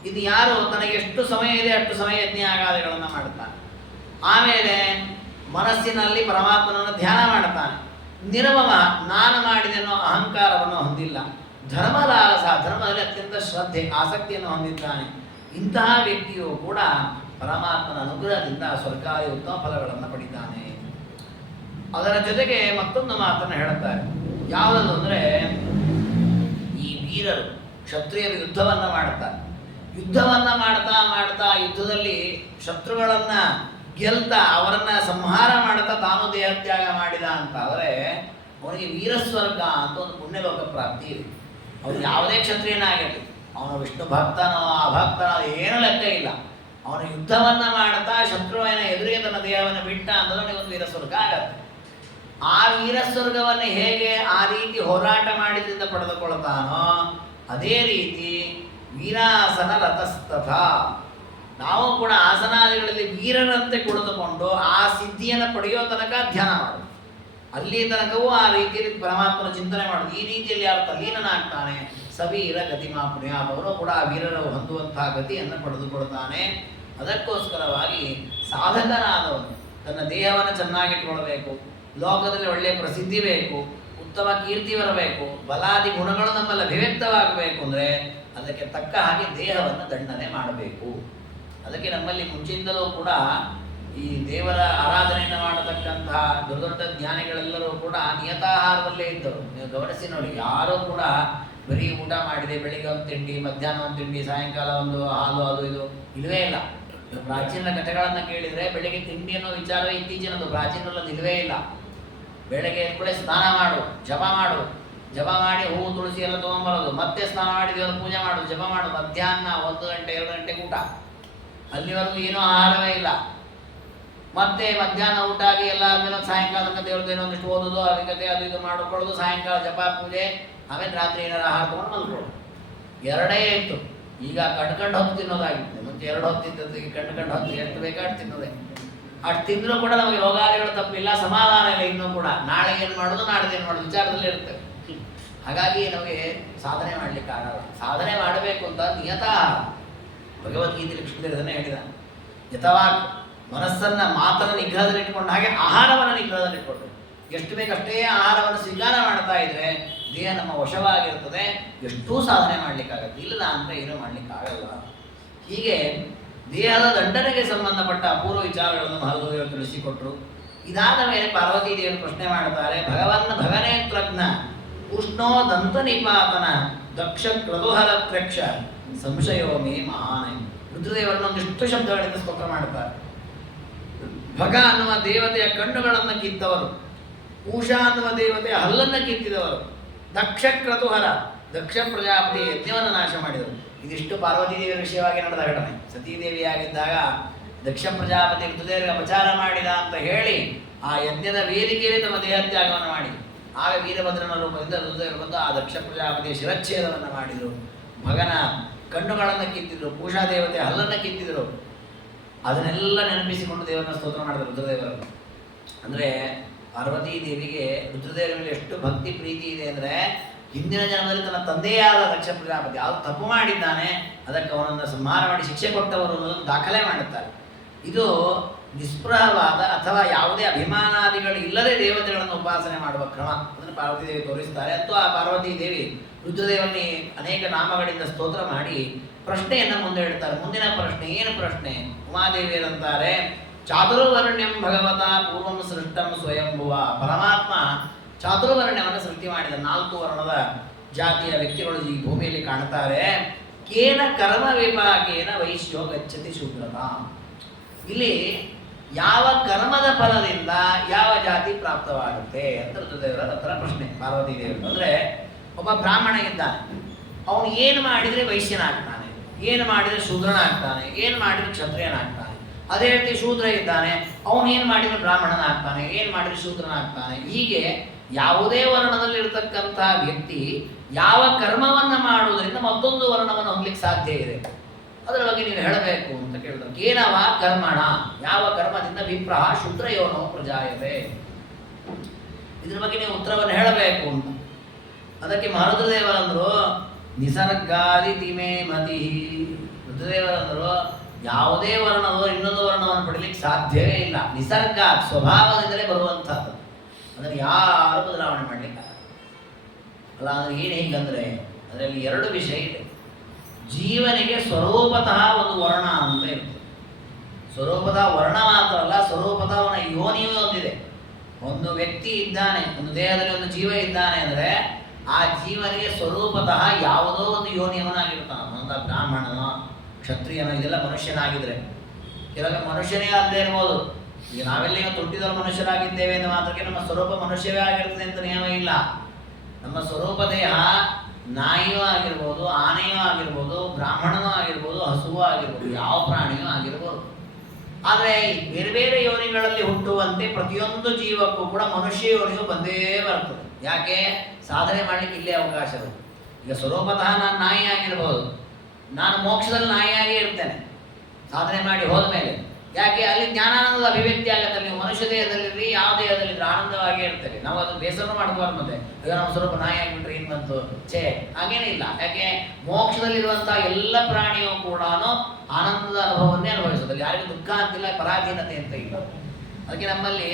ಇದು ಯಾರು ತನಗೆ ಎಷ್ಟು ಸಮಯ ಇದೆ ಅಷ್ಟು ಸಮಯ ಯಜ್ಞಾಗಾದಿಗಳನ್ನು ಮಾಡ್ತಾನೆ, ಆಮೇಲೆ ಮನಸ್ಸಿನಲ್ಲಿ ಪರಮಾತ್ಮನನ್ನು ಧ್ಯಾನ ಮಾಡ್ತಾನೆ, ನಿರ್ಮಮ, ನಾನು ಮಾಡಿದೆನ್ನೋ ಅಹಂಕಾರವನ್ನು ಹೊಂದಿಲ್ಲ, ಧರ್ಮಲಾಲಸ, ಧರ್ಮದಲ್ಲಿ ಅತ್ಯಂತ ಶ್ರದ್ಧೆ ಆಸಕ್ತಿಯನ್ನು ಹೊಂದಿದ್ದಾನೆ. ಇಂತಹ ವ್ಯಕ್ತಿಯು ಕೂಡ ಪರಮಾತ್ಮನ ಅನುಗ್ರಹದಿಂದ ಸ್ವರ್ಗಾದಿ ಉತ್ತಮ ಫಲಗಳನ್ನು ಪಡಿತಾನೆ. ಅದರ ಜೊತೆಗೆ ಮತ್ತೊಂದು ಮಾತನ್ನು ಹೇಳುತ್ತಾರೆ. ಯಾವುದದು ಅಂದರೆ, ಈ ವೀರರು ಕ್ಷತ್ರಿಯರು ಯುದ್ಧವನ್ನು ಮಾಡ್ತಾರೆ. ಯುದ್ಧವನ್ನು ಮಾಡ್ತಾ ಯುದ್ಧದಲ್ಲಿ ಶತ್ರುಗಳನ್ನು ಗೆಲ್ತಾ ಅವರನ್ನು ಸಂಹಾರ ಮಾಡ್ತಾ ತಾನು ದೇಹತ್ಯಾಗ ಮಾಡಿದ ಅಂತ ಆದರೆ ಅವನಿಗೆ ವೀರಸ್ವರ್ಗ ಅಂತ ಒಂದು ಪುಣ್ಯಲೋಕ ಪ್ರಾಪ್ತಿ ಇದೆ. ಅವನು ಯಾವುದೇ ಕ್ಷತ್ರಿಯನಾಗಿರಲಿ, ಅವನು ವಿಷ್ಣು ಭಕ್ತನೋ ಅಭಕ್ತನೋ ಏನೂ ಲೆಕ್ಕ ಇಲ್ಲ. ಅವನು ಯುದ್ಧವನ್ನ ಮಾಡ್ತಾ ಶತ್ರುವಿನ ಎದುರಿಗೆ ತನ್ನ ದೇಹವನ್ನು ಬಿಟ್ಟ ಅಂದ್ರೆ ಅವನಿಗೆ ಒಂದು ವೀರಸ್ವರ್ಗ ಆಗತ್ತೆ. ಆ ವೀರಸ್ವರ್ಗವನ್ನು ಹೇಗೆ ಆ ರೀತಿ ಹೋರಾಟ ಮಾಡಿದ್ರಿಂದ ಪಡೆದುಕೊಳ್ತಾನೋ ಅದೇ ರೀತಿ ವೀರಾಸನ ರಥಸ್ತಥ ನಾವು ಕೂಡ ಆಸನಾದಿಗಳಲ್ಲಿ ವೀರರಂತೆ ಕುಳಿತುಕೊಂಡು ಆ ಸಿದ್ಧಿಯನ್ನು ಪಡೆಯೋ ತನಕ ಧ್ಯಾನ ಮಾಡೋದು. ಅಲ್ಲಿ ತನಕವೂ ಆ ರೀತಿಯಲ್ಲಿ ಪರಮಾತ್ಮನ ಚಿಂತನೆ ಮಾಡೋದು. ಈ ರೀತಿಯಲ್ಲಿ ಯಾರು ತಲ್ಲೀನನಾಗ್ತಾನೆ ಸವೀರ ಗತಿಮಾ ಪುಣ್ಯಾತ್ ಅವರು ಕೂಡ ಆ ವೀರರು ಹೊಂದುವಂತಹ ಗತಿಯನ್ನು ಪಡೆದುಕೊಳ್ತಾನೆ. ಅದಕ್ಕೋಸ್ಕರವಾಗಿ ಸಾಧಕನಾದವನು ತನ್ನ ದೇಹವನ್ನು ಚೆನ್ನಾಗಿಟ್ಕೊಳ್ಬೇಕು, ಲೋಕದಲ್ಲಿ ಒಳ್ಳೆಯ ಪ್ರಸಿದ್ಧಿ ಬೇಕು, ಉತ್ತಮ ಕೀರ್ತಿ ಬರಬೇಕು, ಬಲಾದಿ ಗುಣಗಳು ನಮ್ಮಲ್ಲಿ ಅಭಿವ್ಯಕ್ತವಾಗಬೇಕು ಅಂದರೆ ಅದಕ್ಕೆ ತಕ್ಕ ಹಾಗೆ ದೇಹವನ್ನು ದಂಡನೆ ಮಾಡಬೇಕು. ಅದಕ್ಕೆ ನಮ್ಮಲ್ಲಿ ಮುಂಚಿಂದಲೂ ಕೂಡ ಈ ದೇವರ ಆರಾಧನೆಯನ್ನು ಮಾಡತಕ್ಕಂತಹ ದೊಡ್ಡ ದೊಡ್ಡ ಜ್ಞಾನಿಗಳೆಲ್ಲರೂ ಕೂಡ ನಿಯತಾಹಾರದಲ್ಲೇ ಇದ್ದರು. ನೀವು ಗಮನಿಸಿ ನೋಡಿ, ಯಾರೂ ಕೂಡ ಬರೀ ಊಟ ಮಾಡಿದೆ, ಬೆಳಿಗ್ಗೆ ಒಂದು ತಿಂಡಿ, ಮಧ್ಯಾಹ್ನ ಒಂದು ತಿಂಡಿ, ಸಾಯಂಕಾಲ ಒಂದು ಹಾಲು, ಅದು ಇದು ಇಲ್ಲವೇ ಇಲ್ಲ. ಪ್ರಾಚೀನ ಕಥೆಗಳನ್ನು ಕೇಳಿದರೆ ಬೆಳಿಗ್ಗೆ ತಿಂಡಿ ಅನ್ನೋ ವಿಚಾರವೇ ಇತ್ತೀಚಿನದು, ಪ್ರಾಚೀನಲ್ಲದು ಇಲ್ಲವೇ ಇಲ್ಲ. ಬೆಳಗ್ಗೆ ಎದ್ದ ಕೂಡಲೇ ಸ್ನಾನ ಮಾಡು, ಜಪ ಮಾಡು, ಜಪ ಮಾಡಿ ಹೂವು ತುಳಸಿ ಎಲ್ಲ ತೊಗೊಂಬರೋದು, ಮತ್ತೆ ಸ್ನಾನ ಮಾಡಿ ದೇವರ ಪೂಜೆ ಮಾಡೋದು, ಜಪ ಮಾಡು, ಮಧ್ಯಾಹ್ನ 1 ಗಂಟೆ 2 ಗಂಟೆಗೆ ಊಟ, ಅಲ್ಲಿವರೆಗೂ ಏನೂ ಆಹಾರವೇ ಇಲ್ಲ. ಮತ್ತೆ ಮಧ್ಯಾಹ್ನ ಊಟ ಆಗಿ ಎಲ್ಲ ಆದ್ಮೇಲೆ ಸಾಯಂಕಾಲ ತನಕ ದೇವ್ರದ್ದು ಏನೋ ಒಂದಿಷ್ಟು ಓದೋದು, ಅವಿಕತೆ ಅದು ಇದು ಮಾಡಿಕೊಳ್ಳೋದು, ಸಾಯಂಕಾಲ ಜಪ ಪೂಜೆ, ಆಮೇಲೆ ರಾತ್ರಿ ಏನಾರು ಆಹಾರ ತೊಗೊಂಡು ಮಲ್ಕೊಳ್ಳೋದು. 2 ಇತ್ತು. ಈಗ ಕಂಡು ಹೊತ್ತು ತಿನ್ನೋದಾಗಿತ್ತು. ಮುಂಚೆ 2 ಹೊತ್ತು ತಿಂತದ್ದು, ಈಗ ಕಂಡು ಹೊತ್ತು ಎಷ್ಟು ಬೇಕಾದ್ರೆ ತಿನ್ನೋದೆ. ಅಷ್ಟು ತಿಂದರೂ ಕೂಡ ನಮಗೆ ರೋಗಾದಿಗಳು ತಪ್ಪಿಲ್ಲ, ಸಮಾಧಾನ ಇಲ್ಲ. ಇನ್ನೂ ಕೂಡ ನಾಳೆ ಏನು ಮಾಡೋದು, ನಾಡ್ದು ಏನು ಮಾಡೋದು ವಿಚಾರದಲ್ಲೇ ಇರ್ತೇವೆ. ಹಾಗಾಗಿ ನಮಗೆ ಸಾಧನೆ ಮಾಡಲಿಕ್ಕೆ ಆಗಲ್ಲ. ಸಾಧನೆ ಮಾಡಬೇಕು ಅಂತ ನಿಯತಾಹಾರ ಭಗವದ್ಗೀತೆಯಲ್ಲಿ ಕೃಷ್ಣದೇವರನ್ನೇ ಹೇಳಿದ. ಯಥಾವಾಕ್ ಮನಸ್ಸನ್ನು ಮಾತನ್ನು ನಿಗ್ರಹದಲ್ಲಿ ಇಟ್ಕೊಂಡು ಹಾಗೆ ಆಹಾರವನ್ನು ನಿಗ್ರಹದಲ್ಲಿ ಇಟ್ಕೊಂಡು ಎಷ್ಟು ಬೇಕಷ್ಟೇ ಆಹಾರವನ್ನು ಸ್ವೀಕಾರ ಮಾಡ್ತಾ ಇದ್ರೆ ದೇಹ ನಮ್ಮ ವಶವಾಗಿರ್ತದೆ. ಎಷ್ಟೂ ಸಾಧನೆ ಮಾಡಲಿಕ್ಕಾಗತ್ತೆ. ಇಲ್ಲ ಅಂದರೆ ಏನೂ ಮಾಡಲಿಕ್ಕಾಗಲ್ಲ. ಹೀಗೆ ದೇಹದ ದಂಡನೆಗೆ ಸಂಬಂಧಪಟ್ಟ ಅಪೂರ್ವ ವಿಚಾರಗಳನ್ನು ಮಹಾದೇವರು ತಿಳಿಸಿಕೊಟ್ರು. ಇದಾದ ಮೇಲೆ ಪಾರ್ವತೀ ದೇವರು ಪ್ರಶ್ನೆ ಮಾಡ್ತಾರೆ, ಭಗನೇತ್ರಜ್ಞ ಉಷ್ಣೋ ದಂತ ನಿಪಾತನ ದಕ್ಷ ಕ್ರದುಹರ ತ್ರಕ್ಷ ಸಂಶಯೋಮೇ ಮಹಾನ್. ರುದ್ರದೇವರನ್ನು ಒಂದಿಷ್ಟು ಶಬ್ದಗಳಿಂದ ಸ್ತೋತ್ರ ಮಾಡ್ತಾರೆ. ಭಗ ಅನ್ನುವ ದೇವತೆಯ ಕಣ್ಣುಗಳನ್ನು ಕಿತ್ತವರು, ಉಷಾ ಅನ್ನುವ ದೇವತೆಯ ಹಲ್ಲನ್ನು ಕಿತ್ತಿದವರು, ದಕ್ಷ ಕ್ರತುಹರ ದಕ್ಷ ಪ್ರಜಾಪತಿ ಯಜ್ಞವನ್ನು ನಾಶ ಮಾಡಿದರು. ಇದಿಷ್ಟು ಪಾರ್ವತೀ ದೇವಿಯ ವಿಷಯವಾಗಿ ನಡೆದ ಘಟನೆ. ಸತೀದೇವಿಯಾಗಿದ್ದಾಗ ದಕ್ಷ ಪ್ರಜಾಪತಿ ಋತುದೇವರಿಗೆ ಅಪಚಾರ ಮಾಡಿದ ಅಂತ ಹೇಳಿ ಆ ಯಜ್ಞದ ವೇದಿಕೆಯಲ್ಲಿ ತಮ್ಮ ದೇಹತ್ಯಾಗವನ್ನು ಮಾಡಿ ಆಗ ವೀರಭದ್ರನ ರೂಪದಿಂದ ಋತುದೇವರು ಬಂದು ಆ ದಕ್ಷ ಪ್ರಜಾಪತಿಯ ಶಿರಚ್ಛೇದವನ್ನು ಮಾಡಿದರು. ಭಗನ ಕಣ್ಣುಗಳನ್ನು ಕಿತ್ತಿದ್ರು, ಪೂಷಾ ದೇವತೆ ಹಲ್ಲನ್ನು ಕಿತ್ತಿದ್ರು. ಅದನ್ನೆಲ್ಲ ನೆನಪಿಸಿಕೊಂಡು ದೇವರನ್ನ ಸ್ತೋತ್ರ ಮಾಡಿದರು ರುದ್ರದೇವರನ್ನು. ಅಂದರೆ ಪಾರ್ವತೀ ದೇವಿಗೆ ರುದ್ರದೇವರ ಮೇಲೆ ಎಷ್ಟು ಭಕ್ತಿ ಪ್ರೀತಿ ಇದೆ ಅಂದರೆ ಹಿಂದಿನ ಜನ್ಮದಲ್ಲಿ ತನ್ನ ತಂದೆಯಾದ ದಕ್ಷ ಪ್ರಜಾಪತಿ ಯಾವುದು ತಪ್ಪು ಮಾಡಿದ್ದಾನೆ ಅದಕ್ಕೆ ಅವನನ್ನು ಸಂಹಾರ ಮಾಡಿ ಶಿಕ್ಷೆ ಕೊಟ್ಟವರು ಅನ್ನೋದನ್ನು ದಾಖಲೆ ಮಾಡುತ್ತಾರೆ. ಇದು ನಿಸ್ಪೃಹವಾದ ಅಥವಾ ಯಾವುದೇ ಅಭಿಮಾನಾದಿಗಳು ಇಲ್ಲದೆ ದೇವತೆಗಳನ್ನು ಉಪಾಸನೆ ಮಾಡುವ ಕ್ರಮ ಅದನ್ನು ಪಾರ್ವತೀ ದೇವಿ ತೋರಿಸ್ತಾರೆ. ಅಂತೂ ಆ ಪಾರ್ವತೀ ದೇವಿ ರುದ್ರದೇವರನ್ನೇ ಅನೇಕ ನಾಮಗಳಿಂದ ಸ್ತೋತ್ರ ಮಾಡಿ ಪ್ರಶ್ನೆಯನ್ನು ಮುಂದೆ ಇಡ್ತಾರೆ. ಮುಂದಿನ ಪ್ರಶ್ನೆ ಏನು ಪ್ರಶ್ನೆ? ಉಮಾದೇವಿಯರಂತಾರೆ, ಚಾತುರ್ವರ್ಣ್ಯಂ ಭಗವತ ಪೂರ್ವಂ ಸೃಷ್ಟಂ ಸ್ವಯಂಭುವ. ಪರಮಾತ್ಮ ಚಾತುರ್ವರ್ಣ್ಯವನ್ನು ಸೃಷ್ಟಿ ಮಾಡಿದ 4 ವರ್ಣದ ಜಾತಿಯ ವ್ಯಕ್ತಿಗಳು ಈ ಭೂಮಿಯಲ್ಲಿ ಕಾಣ್ತಾರೆ. ಕೇನ ಕರ್ಮ ವಿಪಾಕೇನ ವೈಶ್ಯೋ ಗಚ್ಚತಿ ಶೂದ್ರತ. ಇಲ್ಲಿ ಯಾವ ಕರ್ಮದ ಫಲದಿಂದ ಯಾವ ಜಾತಿ ಪ್ರಾಪ್ತವಾಗುತ್ತೆ ಅಂತ ರುದ್ರದೇವರ ಹತ್ರ ಪ್ರಶ್ನೆ ಪಾರ್ವತೀ ದೇವರು. ಅಂದರೆ ಒಬ್ಬ ಬ್ರಾಹ್ಮಣ ಇದ್ದಾನೆ, ಅವನು ಏನು ಮಾಡಿದರೆ ವೈಶ್ಯನಾಗ್ತಾನೆ, ಏನು ಮಾಡಿದರೆ ಶೂದ್ರನಾಗ್ತಾನೆ, ಏನು ಮಾಡಿದರೆ ಕ್ಷತ್ರಿಯನಾಗ್ತಾನೆ. ಅದೇ ರೀತಿ ಶೂದ್ರ ಇದ್ದಾನೆ, ಅವನು ಏನು ಮಾಡಿದರೆ ಬ್ರಾಹ್ಮಣನಾಗ್ತಾನೆ, ಏನು ಮಾಡಿದರೆ ಶೂದ್ರನಾಗ್ತಾನೆ. ಹೀಗೆ ಯಾವುದೇ ವರ್ಣದಲ್ಲಿ ಇರತಕ್ಕಂಥ ವ್ಯಕ್ತಿ ಯಾವ ಕರ್ಮವನ್ನು ಮಾಡುವುದರಿಂದ ಮತ್ತೊಂದು ವರ್ಣವನ್ನು ಹೊಂದಲಿಕ್ಕೆ ಸಾಧ್ಯ ಇದೆ, ಅದರ ಬಗ್ಗೆ ನೀವು ಹೇಳಬೇಕು ಅಂತ ಕೇಳಿದ್ರು. ಕೇನವ ಕರ್ಮಣ, ಯಾವ ಕರ್ಮದಿಂದ ವಿಪ್ರಹ ಶೂದ್ರಯೋನೋ ಪ್ರಜಾಯತೆ, ಇದ್ರ ಬಗ್ಗೆ ನೀವು ಉತ್ತರವನ್ನು ಹೇಳಬೇಕು ಅಂತ. ಅದಕ್ಕೆ ಮಹಾರುದ್ರದೇವರಂದರು ನಿಸರ್ಗಾದಿ ತಿಮೇ ಮತಿ. ರುದ್ರದೇವರಂದರು ಯಾವುದೇ ವರ್ಣದೋ ಇನ್ನೊಂದು ವರ್ಣವನ್ನು ಪಡೀಲಿಕ್ಕೆ ಸಾಧ್ಯವೇ ಇಲ್ಲ. ನಿಸರ್ಗ ಸ್ವಭಾವದಿಂದಲೇ ಬರುವಂಥದ್ದು, ಅದನ್ನು ಯಾರು ಬದಲಾವಣೆ ಮಾಡಲಿಕ್ಕೆ ಅಲ್ಲ. ಅಂದರೆ ಏನು ಹೀಗಂದರೆ ಅದರಲ್ಲಿ 2 ವಿಷಯ ಇದೆ. ಜೀವನಿಗೆ ಸ್ವರೂಪತಃ ಒಂದು ವರ್ಣ ಅಂತ ಇರ್ತದೆ. ಸ್ವರೂಪತಃ ವರ್ಣ ಮಾತ್ರ ಅಲ್ಲ, ಸ್ವರೂಪತಃ ಅವನ ಯೋನಿಯೂ ಒಂದಿದೆ. ಒಂದು ವ್ಯಕ್ತಿ ಇದ್ದಾನೆ, ಒಂದು ದೇಹದಲ್ಲಿ ಒಂದು ಜೀವ ಇದ್ದಾನೆ ಅಂದರೆ ಆ ಜೀವನಿಗೆ ಸ್ವರೂಪತಃ ಯಾವುದೋ ಒಂದು ಯೋನಿಯವನಾಗಿರ್ತಾನೆ. ಒಂದು ಬ್ರಾಹ್ಮಣನೋ ಕ್ಷತ್ರಿಯನೋ, ಇದೆಲ್ಲ ಮನುಷ್ಯನಾಗಿದ್ರೆ. ಕೆಲವೊಮ್ಮೆ ಮನುಷ್ಯನೇ ಅಲ್ಲದೆ ಇರ್ಬೋದು. ಈಗ ನಾವೆಲ್ಲ ಇವತ್ತು ಹುಟ್ಟಿದವರು ಮನುಷ್ಯರಾಗಿದ್ದೇವೆ ಎಂದು ಮಾತ್ರಕ್ಕೆ ನಮ್ಮ ಸ್ವರೂಪ ಮನುಷ್ಯವೇ ಆಗಿರ್ತದೆ ಅಂತ ನಿಯಮ ಇಲ್ಲ. ನಮ್ಮ ಸ್ವರೂಪ ದೇಹ ನಾಯಿಯೂ ಆಗಿರ್ಬೋದು, ಆನೆಯೂ ಆಗಿರ್ಬೋದು, ಬ್ರಾಹ್ಮಣನೂ ಆಗಿರ್ಬೋದು, ಹಸುವೂ ಆಗಿರ್ಬೋದು, ಯಾವ ಪ್ರಾಣಿಯೂ ಆಗಿರ್ಬೋದು. ಆದರೆ ಬೇರೆ ಬೇರೆ ಯೋನಿಗಳಲ್ಲಿ ಹುಟ್ಟುವಂತೆ ಪ್ರತಿಯೊಂದು ಜೀವಕ್ಕೂ ಕೂಡ ಮನುಷ್ಯ ಯೋನಿಯು ಬಂದೇ ಬರ್ತದೆ. ಯಾಕೆ? ಸಾಧನೆ ಮಾಡಲಿಕ್ಕೆ ಇಲ್ಲೇ ಅವಕಾಶ ಇರುತ್ತೆ. ಈಗ ಸ್ವರೂಪತಃ ನಾನು ನಾಯಿ ಆಗಿರ್ಬೋದು, ನಾನು ಮೋಕ್ಷದಲ್ಲಿ ನಾಯಿಯಾಗೇ ಇರ್ತೇನೆ ಸಾಧನೆ ಮಾಡಿ ಹೋದ ಮೇಲೆ. ಯಾಕೆ? ಅಲ್ಲಿ ಜ್ಞಾನಾನಂದದ ಅಭಿವ್ಯಕ್ತಿ ಆಗುತ್ತೆ. ನೀವು ಮನುಷ್ಯ ದೇಹದಲ್ಲಿರಲಿ ಯಾವ ದೇಹದಲ್ಲಿದ್ರೆ ಆನಂದವಾಗೇ ಇರ್ತೇವೆ. ನಾವು ಅದು ಬೇಸರ ಮಾಡ್ಬಾರ್ದು. ಮತ್ತೆ ಈಗ ನಮ್ಮ ಸ್ವರೂಪ ನಾಯಿ ಆಗಿಬಿಟ್ರೆ ಏನು ಬಂತು ಛೇ, ಹಾಗೇನಿಲ್ಲ. ಯಾಕೆ? ಮೋಕ್ಷದಲ್ಲಿರುವಂಥ ಎಲ್ಲ ಪ್ರಾಣಿಯೂ ಕೂಡ ಆನಂದದ ಅನುಭವವನ್ನೇ ಅನುಭವಿಸೋದು. ಯಾರಿಗೂ ದುಃಖ ಅಂತಿಲ್ಲ, ಪರಾಧೀನತೆ ಅಂತ ಇಲ್ಲ. ಅದಕ್ಕೆ ನಮ್ಮಲ್ಲಿ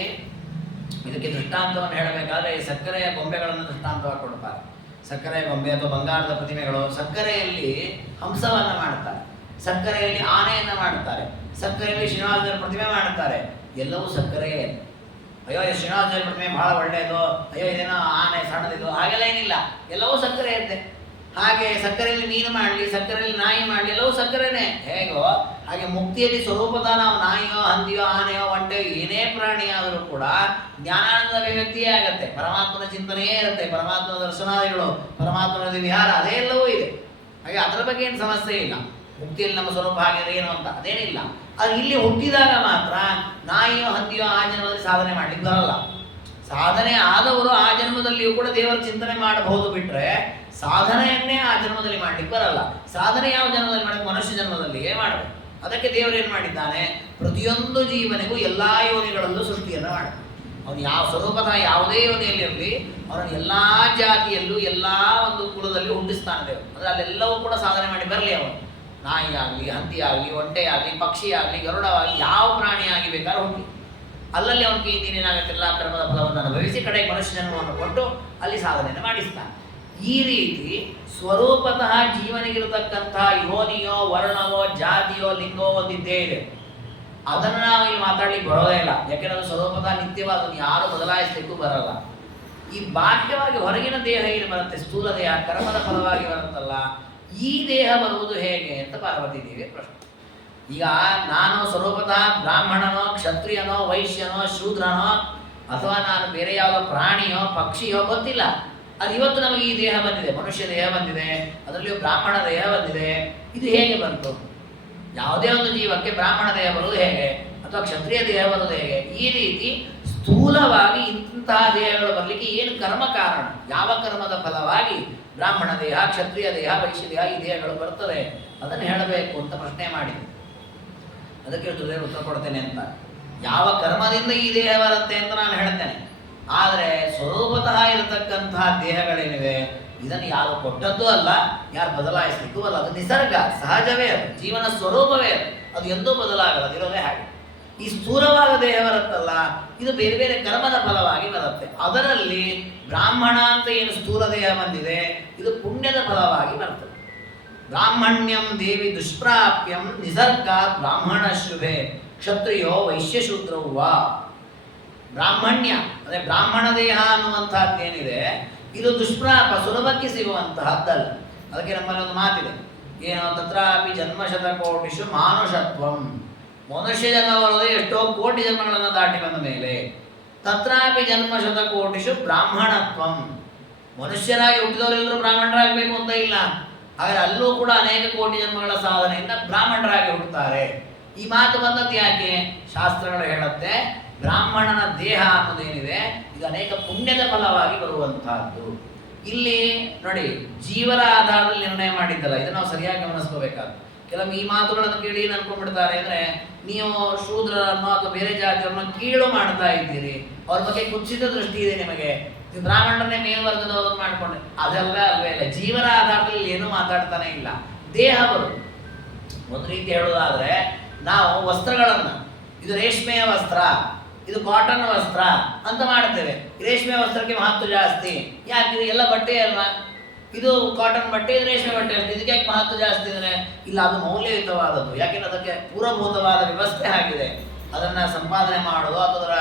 ಇದಕ್ಕೆ ದೃಷ್ಟಾಂತವನ್ನು ಹೇಳಬೇಕಾದ್ರೆ ಈ ಸಕ್ಕರೆಯ ಗೊಂಬೆಗಳನ್ನು ದೃಷ್ಟಾಂತವಾಗಿ ಕೊಡ್ತಾರೆ. ಸಕ್ಕರೆಯ ಗೊಂಬೆ ಅಥವಾ ಬಂಗಾರದ ಪ್ರತಿಮೆಗಳು, ಸಕ್ಕರೆಯಲ್ಲಿ ಹಂಸವನ್ನು ಮಾಡ್ತಾರೆ, ಸಕ್ಕರೆಯಲ್ಲಿ ಆನೆಯನ್ನು ಮಾಡ್ತಾರೆ, ಸಕ್ಕರೆಯಲ್ಲಿ ಶ್ರೀನಿವಾಸನ ಪ್ರತಿಮೆ ಮಾಡ್ತಾರೆ. ಎಲ್ಲವೂ ಸಕ್ಕರೆಯೇ. ಅಯ್ಯೋ ಶ್ರೀನಿವಾಸನ ಪ್ರತಿಮೆ ಬಹಳ ಒಳ್ಳೆಯದು, ಅಯ್ಯೋ ಇದೇನೋ ಆನೆ ಸಣ್ಣದಿದು, ಹಾಗೆಲ್ಲ ಏನಿಲ್ಲ, ಎಲ್ಲವೂ ಸಕ್ಕರೆ ಇರುತ್ತೆ. ಹಾಗೆ ಸಕ್ಕರೆಯಲ್ಲಿ ಮೀನು ಮಾಡಲಿ, ಸಕ್ಕರೆಯಲ್ಲಿ ನಾಯಿ ಮಾಡಲಿ, ಎಲ್ಲವೂ ಸಕ್ಕರೆನೇ. ಹೇಗೋ ಹಾಗೆ ಮುಕ್ತಿಯಲ್ಲಿ ಸ್ವರೂಪದ ನಾವು ನಾಯಿಯೋ ಹಂದಿಯೋ ಆನೆಯೋ ಒಂಟೆಯೋ ಏನೇ ಪ್ರಾಣಿಯಾದರೂ ಕೂಡ ಜ್ಞಾನಾನಂದದ ಅಭಿವ್ಯಕ್ತಿಯೇ ಆಗತ್ತೆ. ಪರಮಾತ್ಮನ ಚಿಂತನೆಯೇ ಇರುತ್ತೆ, ಪರಮಾತ್ಮನ ದರ್ಶನಾದಿಗಳು, ಪರಮಾತ್ಮನ ವಿಹಾರ ಅದೇ ಎಲ್ಲವೂ ಇದೆ. ಹಾಗೆ ಅದರ ಬಗ್ಗೆ ಏನು ಸಮಸ್ಯೆ ಇಲ್ಲ. ಮುಕ್ತಿಯಲ್ಲಿ ನಮ್ಮ ಸ್ವರೂಪ ಹಾಗೆ ಏನು ಅಂತ ಅದೇನಿಲ್ಲ. ಅದು ಇಲ್ಲಿ ಹುಟ್ಟಿದಾಗ ಮಾತ್ರ ನಾಯಿಯೋ ಹಂದಿಯೋ ಆ ಜನ್ಮದಲ್ಲಿ ಸಾಧನೆ ಮಾಡ್ಲಿಕ್ಕೆ ಬರಲ್ಲ. ಸಾಧನೆ ಆದವರು ಆ ಜನ್ಮದಲ್ಲಿಯೂ ಕೂಡ ದೇವರ ಚಿಂತನೆ ಮಾಡಬಹುದು, ಬಿಟ್ರೆ ಸಾಧನೆಯನ್ನೇ ಆ ಜನ್ಮದಲ್ಲಿ ಮಾಡ್ಲಿಕ್ಕೆ ಬರಲ್ಲ. ಸಾಧನೆ ಯಾವ ಜನ್ಮದಲ್ಲಿ ಮಾಡಬೇಕು? ಮನುಷ್ಯ ಜನ್ಮದಲ್ಲಿಯೇ ಮಾಡಬೇಕು. ಅದಕ್ಕೆ ದೇವರು ಏನು ಮಾಡಿದ್ದಾನೆ? ಪ್ರತಿಯೊಂದು ಜೀವನಿಗೂ ಎಲ್ಲ ಯೋನಿಗಳಲ್ಲೂ ಸೃಷ್ಟಿಯನ್ನು ಮಾಡಬೇಕು. ಅವನು ಯಾವ ಸ್ವರೂಪದ ಯಾವುದೇ ಯೋನಿಯಲ್ಲಿರಲಿ ಅವನನ್ನು ಎಲ್ಲ ಜಾತಿಯಲ್ಲೂ ಎಲ್ಲ ಒಂದು ಕುಲದಲ್ಲಿ ಹುಟ್ಟಿಸ್ತಾನೆ ದೇವರು. ಅಂದರೆ ಅಲ್ಲೆಲ್ಲವೂ ಕೂಡ ಸಾಧನೆ ಮಾಡಿ ಬರಲಿ. ಅವನು ನಾಯಿ ಆಗಲಿ, ಹಂದಿ ಆಗಲಿ, ಒಂಟೆ ಆಗಲಿ, ಪಕ್ಷಿ ಆಗಲಿ, ಗರುಡವಾಗಲಿ, ಯಾವ ಪ್ರಾಣಿ ಆಗಿ ಬೇಕಾದ್ರೂ ಹುಟ್ಟಿ ಅಲ್ಲಲ್ಲಿ ಅವನಿಗೆ ಇನ್ನೇನಾಗತ್ತೆಲ್ಲ ಕರ್ಮದ ಫಲವನ್ನು ಅನುಭವಿಸಿ ಕಡೆಗೆ ಮನುಷ್ಯ ಜನ್ಮವನ್ನು ಕೊಟ್ಟು ಅಲ್ಲಿ ಸಾಧನೆಯನ್ನು ಮಾಡಿಸ್ತಾನೆ. ಈ ರೀತಿ ಸ್ವರೂಪತಃ ಜೀವನಿಗಿರತಕ್ಕಂಥ ಯೋನಿಯೋ ವರ್ಣವೋ ಜಾತಿಯೋ ಲಿಂಗೋ ಒಂದಿದ್ದೇ ಇದೆ. ಅದನ್ನು ನಾವು ಇಲ್ಲಿ ಮಾತಾಡ್ಲಿಕ್ಕೆ ಬರೋದೇ ಇಲ್ಲ. ಯಾಕೆಂದ್ರೆ ಅದು ಸ್ವರೂಪತಃ ನಿತ್ಯವಾದನ್ನು ಯಾರು ಬದಲಾಯಿಸಲಿಕ್ಕೂ ಬರಲ್ಲ. ಈ ಬಾಹ್ಯವಾಗಿ ಹೊರಗಿನ ದೇಹ ಏನು ಬರುತ್ತೆ, ಸ್ಥೂಲ ದೇಹ ಕರ್ಮದ ಫಲವಾಗಿ ಬರುತ್ತಲ್ಲ, ಈ ದೇಹ ಬರುವುದು ಹೇಗೆ ಅಂತ ಪಾರ್ವತಿ ದೇವಿಯ ಪ್ರಶ್ನೆ. ಈಗ ನಾನು ಸ್ವರೂಪತಃ ಬ್ರಾಹ್ಮಣನೋ ಕ್ಷತ್ರಿಯನೋ ವೈಶ್ಯನೋ ಶೂದ್ರನೋ ಅಥವಾ ನಾನು ಬೇರೆ ಯಾವುದೋ ಪ್ರಾಣಿಯೋ ಪಕ್ಷಿಯೋ ಗೊತ್ತಿಲ್ಲ. ಅದು ಇವತ್ತು ನಮಗೆ ಈ ದೇಹ ಬಂದಿದೆ, ಮನುಷ್ಯ ದೇಹ ಬಂದಿದೆ, ಅದರಲ್ಲಿಯೂ ಬ್ರಾಹ್ಮಣ ದೇಹ ಬಂದಿದೆ. ಇದು ಹೇಗೆ ಬಂತು? ಯಾವುದೇ ಒಂದು ಜೀವಕ್ಕೆ ಬ್ರಾಹ್ಮಣ ದೇಹ ಬರುವುದು ಹೇಗೆ ಅಥವಾ ಕ್ಷತ್ರಿಯ ದೇಹ ಬರುವುದು ಹೇಗೆ? ಈ ರೀತಿ ಸ್ಥೂಲವಾಗಿ ಇಂತಹ ದೇಹಗಳು ಬರಲಿಕ್ಕೆ ಏನು ಕರ್ಮ ಕಾರಣ, ಯಾವ ಕರ್ಮದ ಫಲವಾಗಿ ಬ್ರಾಹ್ಮಣ ದೇಹ, ಕ್ಷತ್ರಿಯ ದೇಹ, ವೈಶ್ಯ ದೇಹ ಈ ದೇಹಗಳು ಬರ್ತದೆ, ಅದನ್ನು ಹೇಳಬೇಕು ಅಂತ ಪ್ರಶ್ನೆ ಮಾಡಿದೆ. ಅದಕ್ಕೆ ಉತ್ತರ ಕೊಡ್ತೇನೆ ಅಂತ. ಯಾವ ಕರ್ಮದಿಂದ ಈ ದೇಹ ಬರುತ್ತೆ ಅಂತ ನಾನು ಹೇಳ್ತೇನೆ. ಆದರೆ ಸ್ವರೂಪತಃ ಇರತಕ್ಕಂತಹ ದೇಹಗಳೇನಿವೆ ಇದನ್ನು ಯಾರು ಕೊಟ್ಟದ್ದು ಅಲ್ಲ, ಯಾರು ಬದಲಾಯಿಸಲಿಕ್ಕೂ ಅಲ್ಲ. ಅದು ನಿಸರ್ಗ, ಸಹಜವೇ, ಅದು ಜೀವನ ಸ್ವರೂಪವೇ, ಅದು ಎಂದೂ ಬದಲಾಗಲ್ಲ, ಅದಿರೋದೇ ಹಾಗೆ. ಈ ಸ್ಥೂಲವಾದ ದೇಹ ಬರುತ್ತಲ್ಲ, ಇದು ಬೇರೆ ಬೇರೆ ಕರ್ಮದ ಫಲವಾಗಿ ಬರುತ್ತೆ. ಅದರಲ್ಲಿ ಬ್ರಾಹ್ಮಣ ಅಂತ ಏನು ಸ್ಥೂಲ ದೇಹ ಬಂದಿದೆ, ಇದು ಪುಣ್ಯದ ಫಲವಾಗಿ ಬರ್ತದೆ. ಬ್ರಾಹ್ಮಣ್ಯಂ ದೇವಿ ದುಷ್ಪ್ರಾಪ್ಯಂ ನಿಸರ್ಗಾತ್ ಬ್ರಾಹ್ಮಣ ಶುಭೆ ಕ್ಷತ್ರಿಯೋ ವೈಶ್ಯಶೂದ್ರವ್ವ. ಬ್ರಾಹ್ಮಣ್ಯ ಅಂದರೆ ಬ್ರಾಹ್ಮಣ ದೇಹ ಅನ್ನುವಂತಹದ್ದೇನಿದೆ, ಇದು ದುಷ್ಪ್ರಾಪ, ಸುಲಭಕ್ಕೆ ಸಿಗುವಂತಹದ್ದಲ್ಲ. ಅದಕ್ಕೆ ನಮ್ಮಲ್ಲಿ ಒಂದು ಮಾತಿದೆ, ಏನೋ ತತ್ರಾಪಿ ಜನ್ಮಶತಕೋಟಿಷು ಮಾನುಷತ್ವಂ. ಮನುಷ್ಯ ಜನ್ಮ ಬರೋದು ಎಷ್ಟೋ ಕೋಟಿ ಜನ್ಮಗಳನ್ನು ದಾಟಿ ಬಂದ ಮೇಲೆ. ತತ್ರಾಪಿ ಜನ್ಮಶತಕೋಟಿಷು ಬ್ರಾಹ್ಮಣತ್ವಂ. ಮನುಷ್ಯರಾಗಿ ಹುಟ್ಟಿದವರೆಲ್ಲರೂ ಬ್ರಾಹ್ಮಣರಾಗಬೇಕು ಅಂತ ಇಲ್ಲ. ಹಾಗಾದರೆ ಅಲ್ಲೂ ಕೂಡ ಅನೇಕ ಕೋಟಿ ಜನ್ಮಗಳ ಸಾಧನೆಯಿಂದ ಬ್ರಾಹ್ಮಣರಾಗಿ ಹುಟ್ಟುತ್ತಾರೆ. ಈ ಮಾತು ಬಂದದ್ದು ಯಾಕೆ? ಶಾಸ್ತ್ರಗಳು ಹೇಳುತ್ತೆ, ಬ್ರಾಹ್ಮಣನ ದೇಹ ಅನ್ನೋದೇನಿದೆ ಇದು ಅನೇಕ ಪುಣ್ಯದ ಫಲವಾಗಿ ಬರುವಂತಹದ್ದು. ಇಲ್ಲಿ ನೋಡಿ, ಜೀವರ ಆಧಾರದಲ್ಲಿ ನಿರ್ಣಯ ಮಾಡಿದ್ದಲ್ಲ, ಇದನ್ನು ನಾವು ಸರಿಯಾಗಿ ಗಮನಿಸ್ಕೋಬೇಕಾದ್ರು. ಕೆಲವೊಮ್ಮೆ ಈ ಮಾತುಗಳನ್ನು ಕೇಳಿ ಏನು ಅನ್ಕೊಂಡ್ಬಿಡ್ತಾರೆ ಅಂದರೆ, ನೀವು ಶೂದ್ರರನ್ನು ಅಥವಾ ಬೇರೆ ಜಾತಿಯವರನ್ನು ಕೀಳು ಮಾಡ್ತಾ ಇದ್ದೀರಿ, ಅವ್ರ ಬಗ್ಗೆ ಕುತ್ಸಿತ ದೃಷ್ಟಿ ಇದೆ ನಿಮಗೆ, ನೀವು ಬ್ರಾಹ್ಮಣರನ್ನೇ ಮೇಲ್ವರ್ಗದವರು ಮಾಡ್ಕೊಂಡ್ರೆ. ಅದೆಲ್ಲ ಅಲ್ವೇ ಇಲ್ಲ. ಜೀವನ ಆಧಾರದಲ್ಲಿ ಏನೂ ಮಾತಾಡ್ತಾನೆ ಇಲ್ಲ. ದೇಹ ಬರುವುದು ಒಂದು ರೀತಿ ಹೇಳೋದಾದ್ರೆ, ನಾವು ವಸ್ತ್ರಗಳನ್ನು, ಇದು ರೇಷ್ಮೆಯ ವಸ್ತ್ರ, ಇದು ಕಾಟನ್ ವಸ್ತ್ರ ಅಂತ ಮಾಡ್ತೇವೆ. ರೇಷ್ಮೆ ವಸ್ತ್ರಕ್ಕೆ ಮಹತ್ವ ಜಾಸ್ತಿ. ಯಾಕೆ? ಎಲ್ಲ ಬಟ್ಟೆ ಅಲ್ವಾ, ಇದು ಕಾಟನ್ ಬಟ್ಟೆ, ಇದು ರೇಷ್ಮೆ ಬಟ್ಟೆ ಅಷ್ಟೇ, ಇದಕ್ಕೆ ಯಾಕೆ ಮಹತ್ವ ಜಾಸ್ತಿ ಅಂದರೆ, ಇಲ್ಲ ಅದು ಮೌಲ್ಯಯುತವಾದದ್ದು. ಯಾಕೆಂದ್ರೆ ಅದಕ್ಕೆ ಪೂರ್ವಭೂತವಾದ ವ್ಯವಸ್ಥೆ ಆಗಿದೆ. ಅದನ್ನು ಸಂಪಾದನೆ ಮಾಡೋದು ಅಥವಾ ಅದರ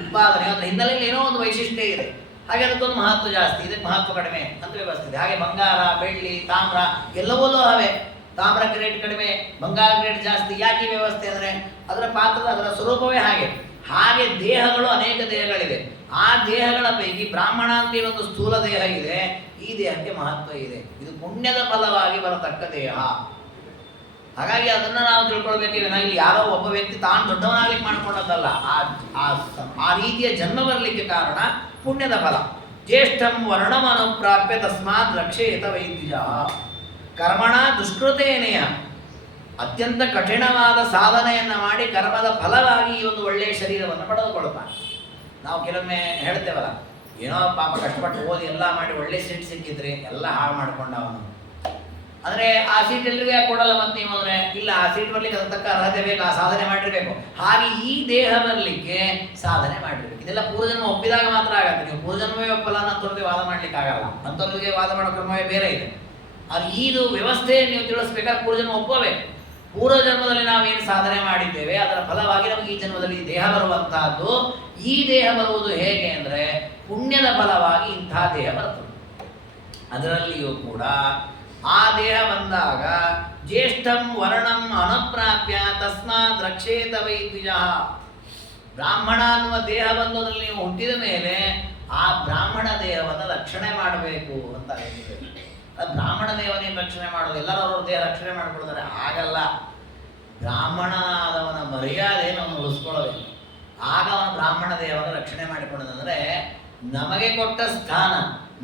ಉತ್ಪಾದನೆ, ಅದರ ಹಿನ್ನೆಲೆಯಲ್ಲಿ ಏನೋ ಒಂದು ವೈಶಿಷ್ಟ್ಯ ಇದೆ, ಹಾಗೆ ಅದಕ್ಕೊಂದು ಮಹತ್ವ ಜಾಸ್ತಿ, ಇದಕ್ಕೆ ಮಹತ್ವ ಕಡಿಮೆ ಅಂತ ವ್ಯವಸ್ಥೆ ಇದೆ. ಹಾಗೆ ಬಂಗಾರ, ಬೆಳ್ಳಿ, ತಾಮ್ರ ಎಲ್ಲವಲ್ಲೂ ಅವೆ. ತಾಮ್ರಕ್ಕೆ ರೇಟ್ ಕಡಿಮೆ, ಬಂಗಾರಕ್ಕೆ ರೇಟ್ ಜಾಸ್ತಿ. ಯಾಕೆ ವ್ಯವಸ್ಥೆ ಅಂದರೆ ಅದರ ಪಾತ್ರದ, ಅದರ ಸ್ವರೂಪವೇ ಹಾಗೆ. ಹಾಗೆ ದೇಹಗಳು ಅನೇಕ ದೇಹಗಳಿವೆ. ಆ ದೇಹಗಳ ಪೈಕಿ ಬ್ರಾಹ್ಮಣ ಅಂತ ಏನೊಂದು ಸ್ಥೂಲ ದೇಹ ಇದೆ, ಈ ದೇಹಕ್ಕೆ ಮಹತ್ವ ಇದೆ. ಇದು ಪುಣ್ಯದ ಫಲವಾಗಿ ಬರತಕ್ಕ ದೇಹ. ಹಾಗಾಗಿ ಅದನ್ನು ನಾವು ತಿಳ್ಕೊಳ್ಬೇಕು. ಇಲ್ಲಿ ಯಾರೋ ಒಬ್ಬ ವ್ಯಕ್ತಿ ತಾನು ದೊಡ್ಡವನಾಗ್ಲಿಕ್ಕೆ ಮಾಡ್ಕೊಂಡದ್ದಲ್ಲ, ಆ ರೀತಿಯ ಜನ್ಮ ಬರಲಿಕ್ಕೆ ಕಾರಣ ಪುಣ್ಯದ ಫಲ. ಜ್ಯೇಷ್ಠಂ ವರ್ಣಮನುಪ್ರಾಪ್ಯ ತಸ್ಮಾತ್ ರಕ್ಷೇತ ವೈದ್ಯ ಕರ್ಮಣ ದುಷ್ಕೃತೇನೆಯ ಅತ್ಯಂತ ಕಠಿಣವಾದ ಸಾಧನೆಯನ್ನು ಮಾಡಿ ಕರ್ಮದ ಫಲವಾಗಿ ಈ ಒಂದು ಒಳ್ಳೆಯ ಶರೀರವನ್ನು ಪಡೆದುಕೊಳ್ತಾನೆ. ನಾವು ಕೆಲವೊಮ್ಮೆ ಹೇಳ್ತೇವಲ್ಲ, ಏನೋ ಪಾಪ ಕಷ್ಟಪಟ್ಟು ಓದಿ ಎಲ್ಲ ಮಾಡಿ ಒಳ್ಳೆ ಸೀಟ್ ಸಿಕ್ಕಿದ್ರಿ ಎಲ್ಲ ಹಾಳು ಮಾಡ್ಕೊಂಡ ಅವನು. ಅಂದರೆ ಆ ಸೀಟ್ ಎಲ್ರಿಗೂ ಯಾಕೆ ಕೊಡಲ್ಲ? ಮತ್ತೆ ನೀವು ಅಂದರೆ ಇಲ್ಲ, ಆ ಸೀಟ್ ಬರಲಿಕ್ಕೆ ಅದಕ್ಕೆ ತಕ್ಕ ಅರ್ಹತೆ ಬೇಕು, ಆ ಸಾಧನೆ ಮಾಡಿರಬೇಕು. ಹಾಗೆ ಈ ದೇಹ ಬರಲಿಕ್ಕೆ ಸಾಧನೆ ಮಾಡಿರ್ಬೇಕು. ಇದೆಲ್ಲ ಪೂರ್ವಜನ್ಮ ಒಪ್ಪಿದಾಗ ಮಾತ್ರ ಆಗತ್ತೆ. ನೀವು ಪೂರ್ವಜನ್ಮವೇ ಒಪ್ಪಲ್ಲ ಅಂತವ್ರಿಗೆ ವಾದ ಮಾಡ್ಲಿಕ್ಕೆ ಆಗಲ್ಲ. ಅಂಥವ್ರಿಗೆ ವಾದ ಮಾಡೋ ಕ್ರಮವೇ ಬೇರೆ ಇದೆ. ಅದು ಇದು ವ್ಯವಸ್ಥೆ ನೀವು ತಿಳಿಸ್ಬೇಕಾದ್ರೆ ಪೂರ್ವಜನ್ಮ ಒಪ್ಪಬೇಕು. ಪೂರ್ವಜನ್ಮದಲ್ಲಿ ನಾವೇನು ಸಾಧನೆ ಮಾಡಿದ್ದೇವೆ ಅದರ ಫಲವಾಗಿ ನಮಗೆ ಈ ಜನ್ಮದಲ್ಲಿ ದೇಹ ಬರುವಂತಹದ್ದು. ಈ ದೇಹ ಬರುವುದು ಹೇಗೆ ಅಂದರೆ ಪುಣ್ಯದ ಫಲವಾಗಿ ಇಂಥ ದೇಹ ಬರ್ತದೆ. ಅದರಲ್ಲಿಯೂ ಕೂಡ ಆ ದೇಹ ಬಂದಾಗ ಜ್ಯೇಷ್ಠಂ ವರ್ಣಂ ಅನಪ್ರಾಪ್ಯ ತಸ್ಮಾತ್ ರಕ್ಷೇತ ವೈ ದ್ವಿಜಃ. ಬ್ರಾಹ್ಮಣ ಅನ್ನುವ ದೇಹ ಬಂದೋದ್ರಲ್ಲಿ ನೀವು ಹುಟ್ಟಿದ ಮೇಲೆ ಆ ಬ್ರಾಹ್ಮಣ ದೇಹವನ್ನು ರಕ್ಷಣೆ ಮಾಡಬೇಕು ಅಂತ ಹೇಳಿದ್ದೇವೆ. ಬ್ರಾಹ್ಮಣ ದೇವನೇನು ರಕ್ಷಣೆ ಮಾಡೋದು? ಎಲ್ಲರೂ ಅವ್ರ ದೇಹ ರಕ್ಷಣೆ ಮಾಡಿಕೊಡ್ತಾರೆ, ಆಗಲ್ಲ. ಬ್ರಾಹ್ಮಣನಾದವನ ಮರ್ಯಾದೆಯನ್ನು ಅವನು ಉಳಿಸ್ಕೊಳ್ಳಬೇಕು. ಆಗ ಅವನ ಬ್ರಾಹ್ಮಣ ದೇಹವನ್ನು ರಕ್ಷಣೆ ಮಾಡಿಕೊಳ್ಳೋದಂದರೆ ನಮಗೆ ಕೊಟ್ಟ ಸ್ಥಾನ,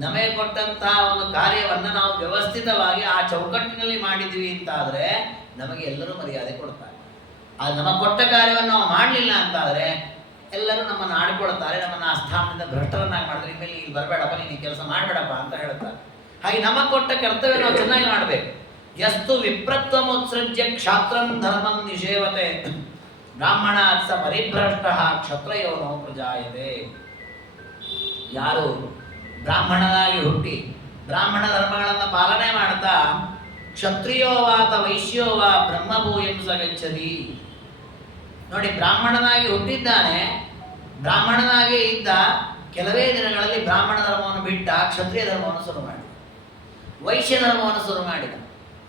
ನಮಗೆ ಕೊಟ್ಟಂತಹ ಒಂದು ಕಾರ್ಯವನ್ನು ನಾವು ವ್ಯವಸ್ಥಿತವಾಗಿ ಆ ಚೌಕಟ್ಟಿನಲ್ಲಿ ಮಾಡಿದ್ವಿ ಅಂತಾದರೆ ನಮಗೆ ಎಲ್ಲರೂ ಮರ್ಯಾದೆ ಕೊಡ್ತಾರೆ. ಅದು ನಮಗೆ ಕೊಟ್ಟ ಕಾರ್ಯವನ್ನು ನಾವು ಮಾಡಲಿಲ್ಲ ಅಂತಾದರೆ ಎಲ್ಲರೂ ನಮ್ಮನ್ನು ಆಡ್ಕೊಳ್ತಾರೆ, ನಮ್ಮನ್ನು ಆ ಸ್ಥಾನದಿಂದ ಭ್ರಷ್ಟರನ್ನಾಗಿ ಮಾಡಿದ್ರೆ ಇನ್ಮೇಲೆ ಇಲ್ಲಿ ಬರಬೇಡಪ್ಪ, ನೀನು ಈ ಕೆಲಸ ಮಾಡಬೇಡಪ್ಪ ಅಂತ ಹೇಳ್ತಾರೆ. ಹಾಗೆ ನಮಗೆ ಕೊಟ್ಟ ಕರ್ತವ್ಯ ನಾವು ಚೆನ್ನಾಗಿ ಮಾಡಬೇಕು. ಯಸ್ತು ವಿಪ್ರತ್ವಮುತ್ಸೃಜ್ಯ ಕ್ಷಾತ್ರಂ ಧರ್ಮಂ ನಿಷೇವತೆ ಬ್ರಾಹ್ಮಣಾತ್ ಸ ಪರಿಭ್ರಷ್ಟ ಕ್ಷತ್ರಯೋನೋ ಪ್ರಜಾಯತೆ. ಯಾರು ಬ್ರಾಹ್ಮಣನಾಗಿ ಹುಟ್ಟಿ ಬ್ರಾಹ್ಮಣ ಧರ್ಮಗಳನ್ನು ಪಾಲನೆ ಮಾಡ್ತಾ ಕ್ಷತ್ರಿಯೋವಾತ ವೈಶ್ಯೋವಾ ಬ್ರಹ್ಮಭೂಯಂ ಸ ಗಚ್ಚತಿ. ನೋಡಿ, ಬ್ರಾಹ್ಮಣನಾಗಿ ಹುಟ್ಟಿದ್ದಾನೆ, ಬ್ರಾಹ್ಮಣನಾಗಿ ಇದ್ದ ಕೆಲವೇ ದಿನಗಳಲ್ಲಿ ಬ್ರಾಹ್ಮಣ ಧರ್ಮವನ್ನು ಬಿಟ್ಟ ಕ್ಷತ್ರಿಯ ಧರ್ಮವನ್ನು ಶುರು ಮಾಡಿದ, ವೈಶ್ಯ ಧರ್ಮವನ್ನು ಶುರು ಮಾಡಿದ.